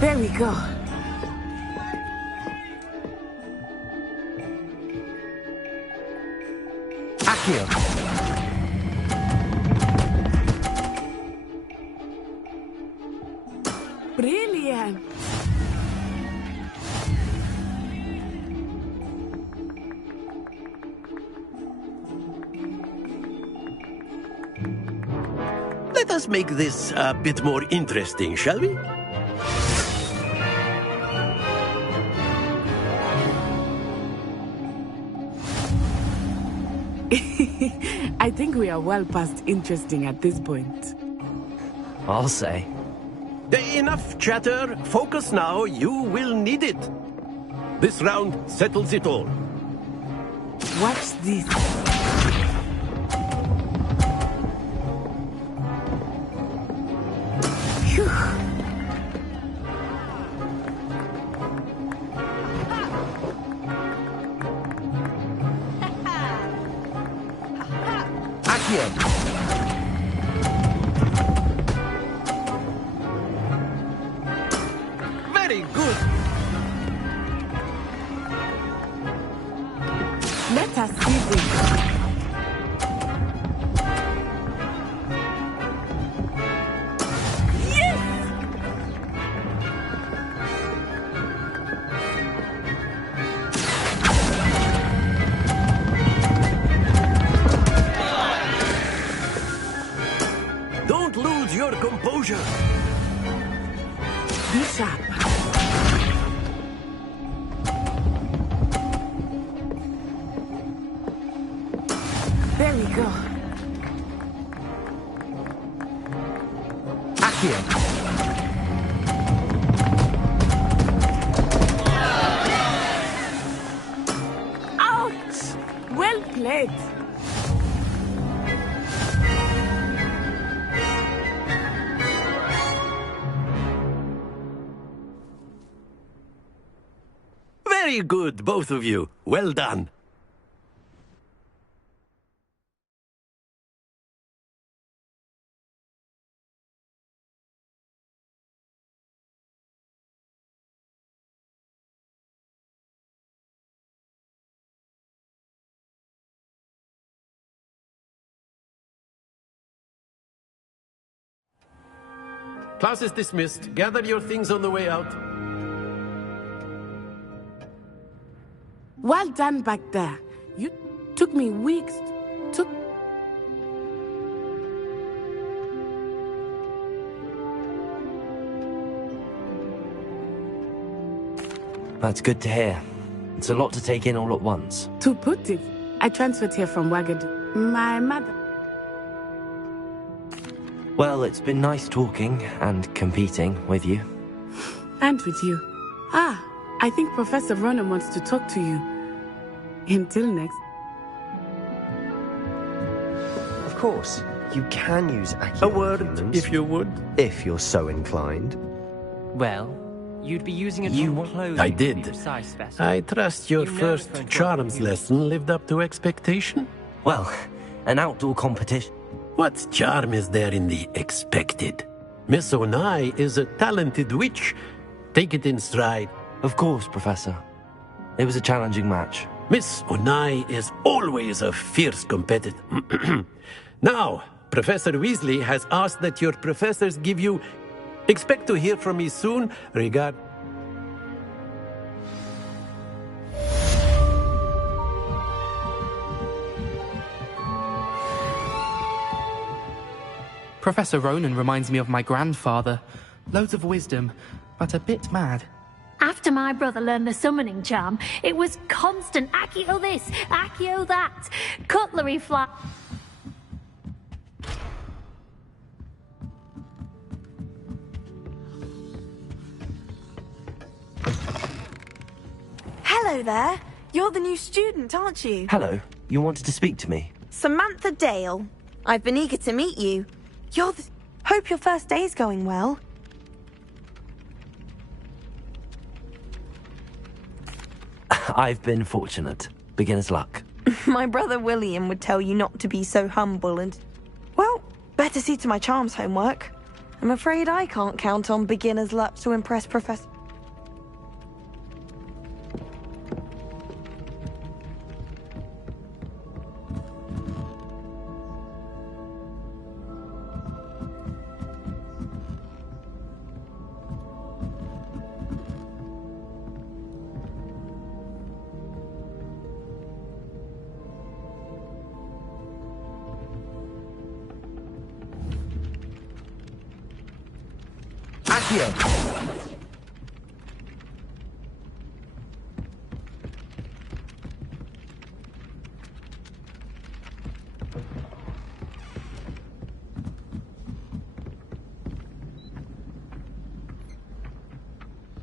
There we go. Accio! Brilliant. Let us make this a bit more interesting, shall we? I think we are well past interesting at this point. I'll say. Enough chatter. Focus now. You will need it. This round settles it all. Watch this. Phew. Accio! Very good. Let us see this. Don't lose your composure. Be sharp. There we go. Accio! Ouch! Well played. Very good, both of you. Well done. Class is dismissed. Gather your things on the way out. Well done back there. You took me weeks to... That's good to hear. It's a lot to take in all at once. To put it, I transferred here from Wagad. My mother... Well, it's been nice talking and competing with you. And with you. Ah, I think Professor Ronan wants to talk to you. Until next. Of course, you can use Accio. A word, if you would. If you're so inclined. Well, you'd be using a clothing. I did. I trust your first charms lesson lived up to expectation? Well, an outdoor competition. What charm is there in the expected? Miss Onai is a talented witch. Take it in stride. Of course, Professor. It was a challenging match. Miss Onai is always a fierce competitor. Now, Professor Weasley has asked that your professors give you... Expect to hear from me soon. Regard... Professor Ronan reminds me of my grandfather. Loads of wisdom, but a bit mad. After my brother learned the summoning charm, it was constant Accio this, Accio that, cutlery fly. Hello there. You're the new student, aren't you? Hello. You wanted to speak to me? Samantha Dale. I've been eager to meet you. You're the... Hope your first day's going well. I've been fortunate. Beginner's luck. My brother William would tell you not to be so humble and... Well, better see to my charms homework. I'm afraid I can't count on beginner's luck to impress Professor...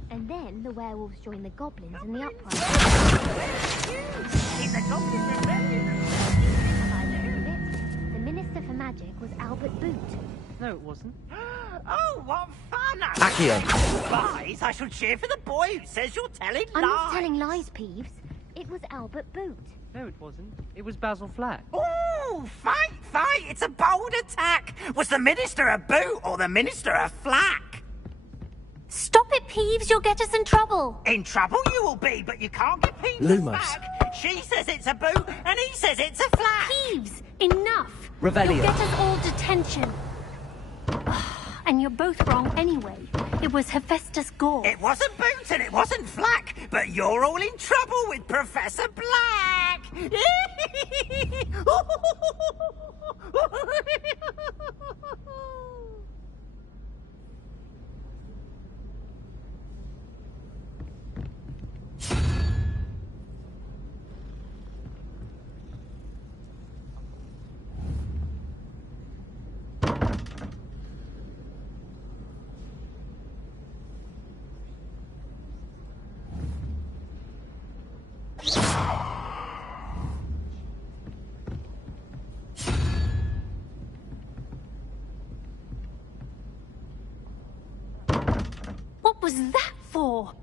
And then the werewolves joined the goblins in the uprising. The Minister for Magic was Albert Boot. No, it wasn't. Oh, what fun! Accio. Lies? I shall cheer for the boy who says you're telling I'm lies. not telling lies, Peeves. It was Albert Boot. No, it wasn't. It was Basil Flack. Oh, fight, fight! It's a bold attack! Was the Minister a boot or the Minister a flack? Stop it, Peeves. You'll get us in trouble. In trouble you will be, but you can't get Peeves Lumos. back. She says it's a boot, and he says it's a flack. Peeves, enough. Revelio. You'll get us all detention. And you're both wrong anyway. It was Hephaestus Gore. It wasn't boot and it wasn't flack, but you're all in trouble with Professor Black. What was that for?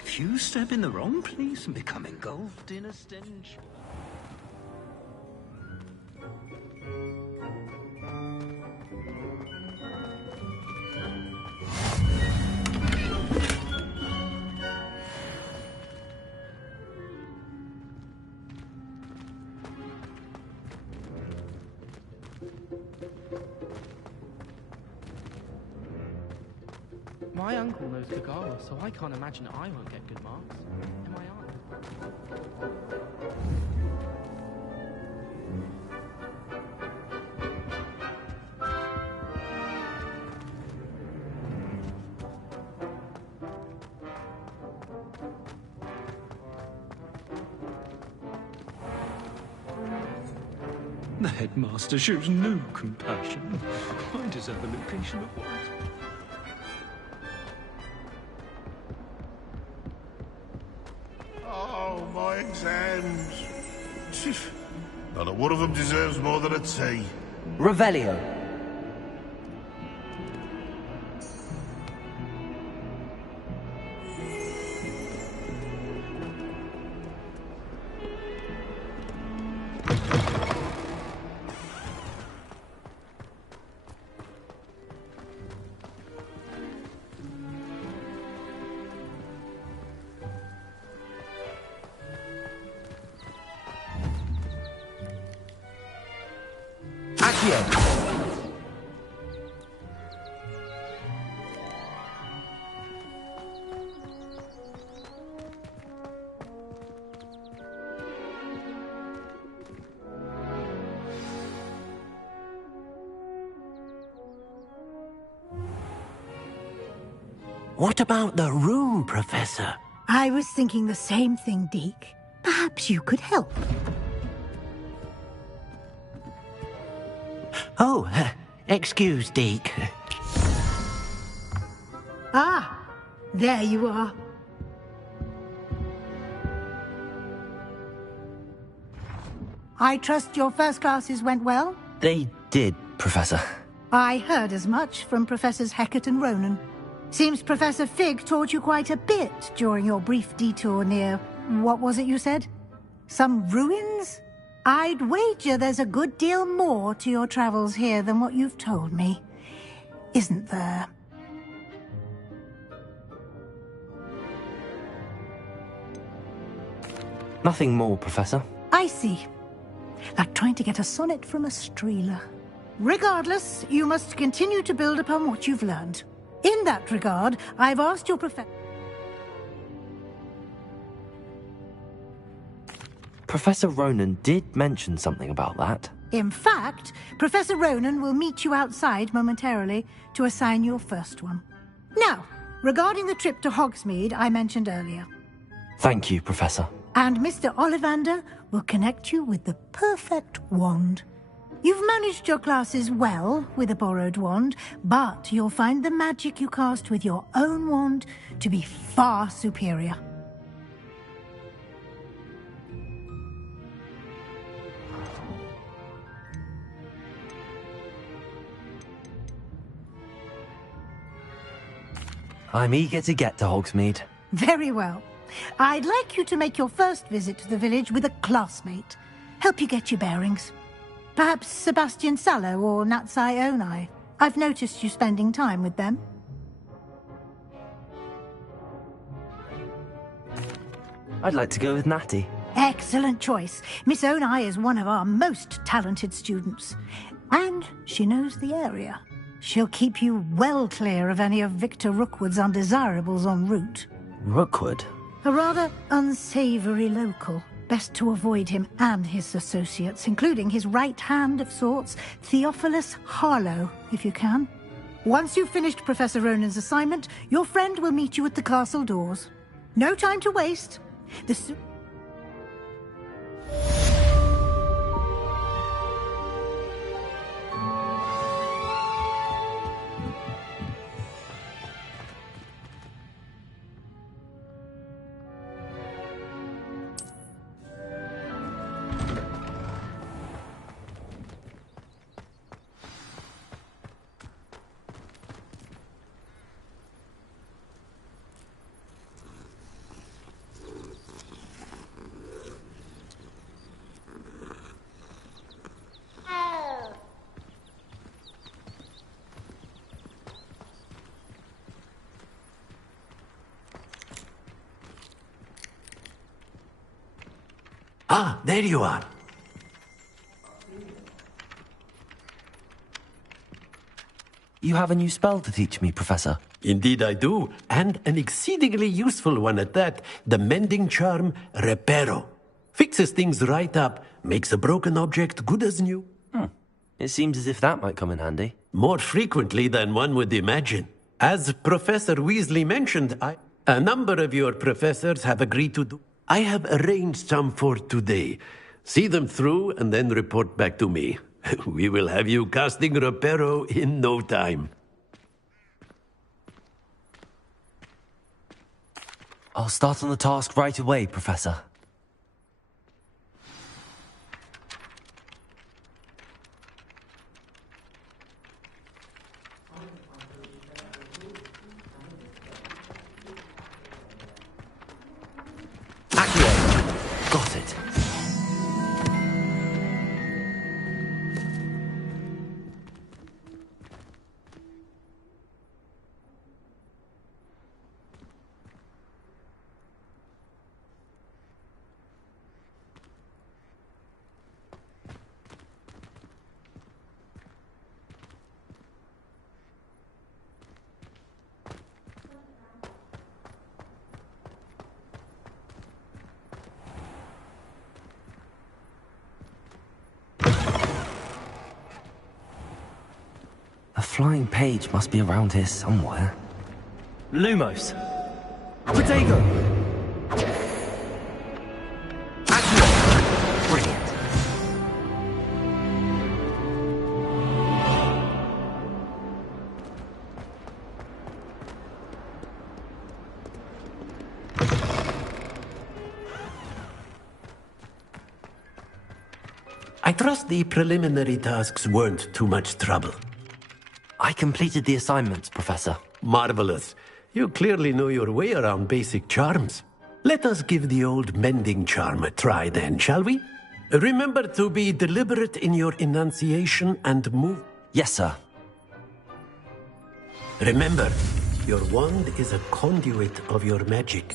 If you step in the wrong place and become engulfed in a stench... My uncle knows Kagawa, so I can't imagine I won't get good marks. Am I on? The headmaster shows no compassion. I deserve a location at once. Oh, my exams. Not one of them deserves more than a tea. Revelio. What about the room, Professor? I was thinking the same thing, Deke. Perhaps you could help. Oh, excuse, Deke. Ah, there you are. I trust your first classes went well? They did, Professor. I heard as much from Professors Hecat and Ronan. Seems Professor Fig taught you quite a bit during your brief detour near... what was it you said? Some ruins? I'd wager there's a good deal more to your travels here than what you've told me. Isn't there? Nothing more, Professor. I see. Like trying to get a sonnet from a streeler. Regardless, you must continue to build upon what you've learned. In that regard, I've asked your professor... Professor Ronan did mention something about that. In fact, Professor Ronan will meet you outside momentarily to assign your first one. Now, regarding the trip to Hogsmeade I mentioned earlier. Thank you, Professor. And Mr. Ollivander will connect you with the perfect wand. You've managed your classes well with a borrowed wand, but you'll find the magic you cast with your own wand to be far superior. I'm eager to get to Hogsmeade. Very well. I'd like you to make your first visit to the village with a classmate. Help you get your bearings. Perhaps Sebastian Sallow or Natsai Onai. I've noticed you spending time with them. I'd like to go with Natty. Excellent choice. Miss Onai is one of our most talented students. And she knows the area. She'll keep you well clear of any of Victor Rookwood's undesirables en route. Rookwood? A rather unsavory local. Best to avoid him and his associates, including his right hand of sorts, Theophilus Harlow, if you can. Once you've finished Professor Ronan's assignment, your friend will meet you at the castle doors. No time to waste. Ah, there you are. You have a new spell to teach me, Professor. Indeed I do, and an exceedingly useful one at that. The mending charm, Reparo. Fixes things right up, makes a broken object good as new. It seems as if that might come in handy. More frequently than one would imagine. As Professor Weasley mentioned, a number of your professors have agreed to do. I have arranged some for today. See them through and then report back to me. We will have you casting Reparo in no time. I'll start on the task right away, Professor. Got it. A flying page must be around here somewhere. Lumos! Protego! Accio! Brilliant. I trust the preliminary tasks weren't too much trouble. I completed the assignments, Professor. Marvelous. You clearly know your way around basic charms. Let us give the old mending charm a try then, shall we? Remember to be deliberate in your enunciation and move. Yes, sir. Remember, your wand is a conduit of your magic.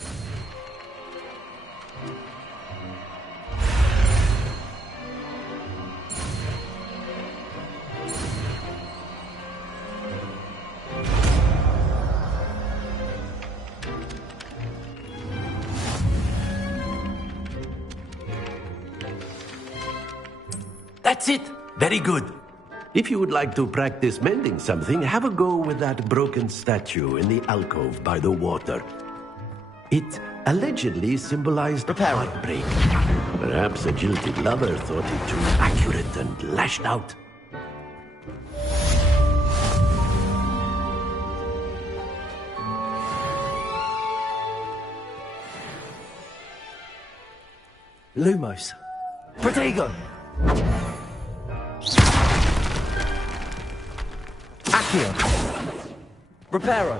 That's it! Very good. If you would like to practice mending something, have a go with that broken statue in the alcove by the water. It allegedly symbolized heartbreak. Perhaps a jilted lover thought it too accurate and lashed out. Lumos. Protego! Accio! Reparo!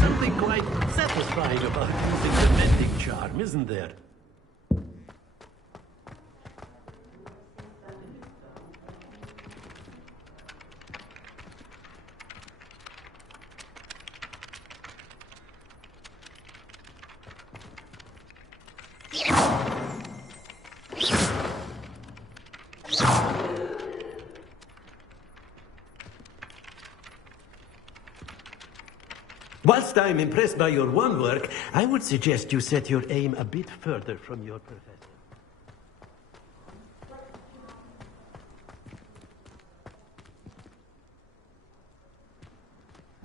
Something quite satisfying about using the mending charm, isn't there? Whilst I'm impressed by your wand work, I would suggest you set your aim a bit further from your professor.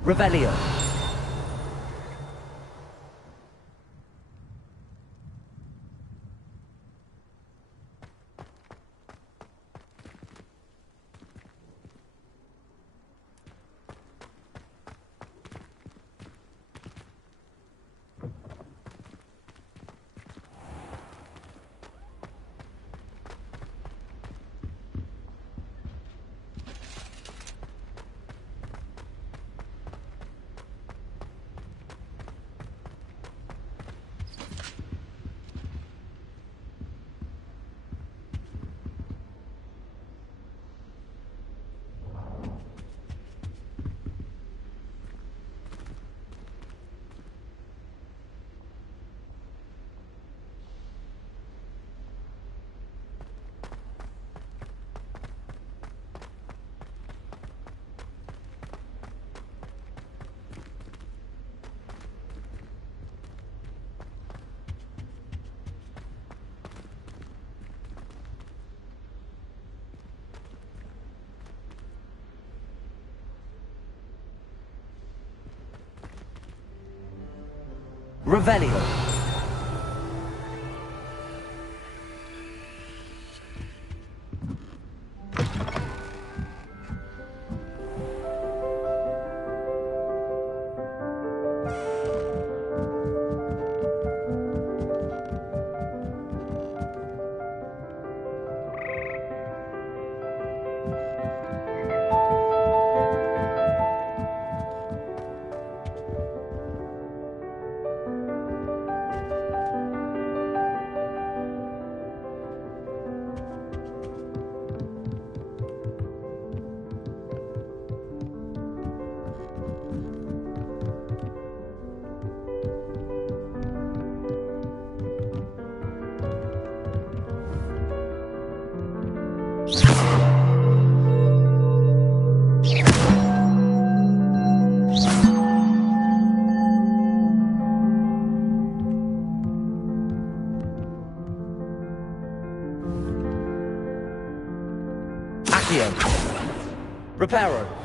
Revelio. Revelio. Reparo.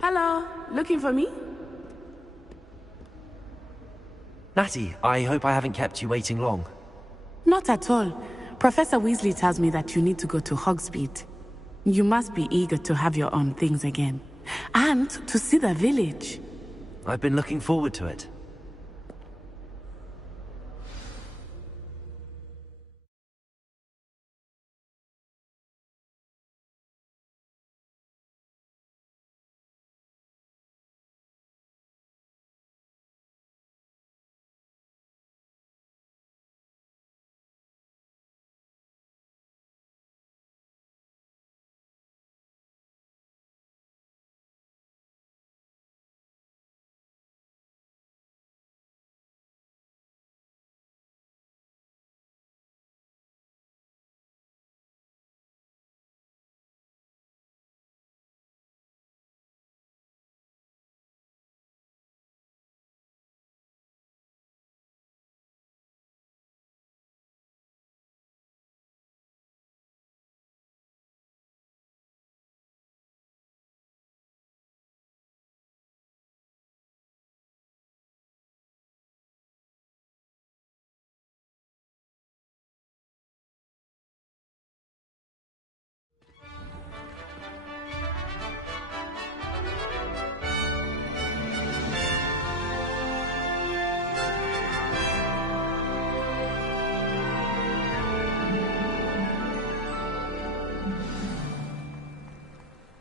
Hello, looking for me? Natty, I hope I haven't kept you waiting long. Not at all. Professor Weasley tells me that you need to go to Hogsmeade. You must be eager to have your own things again. And to see the village. I've been looking forward to it.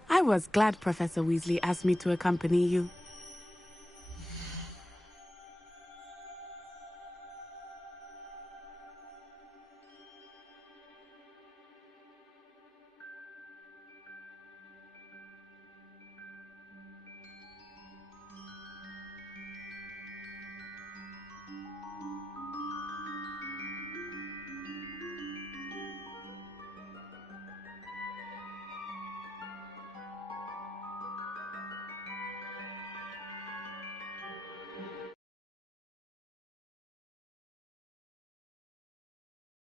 I was glad Professor Weasley asked me to accompany you.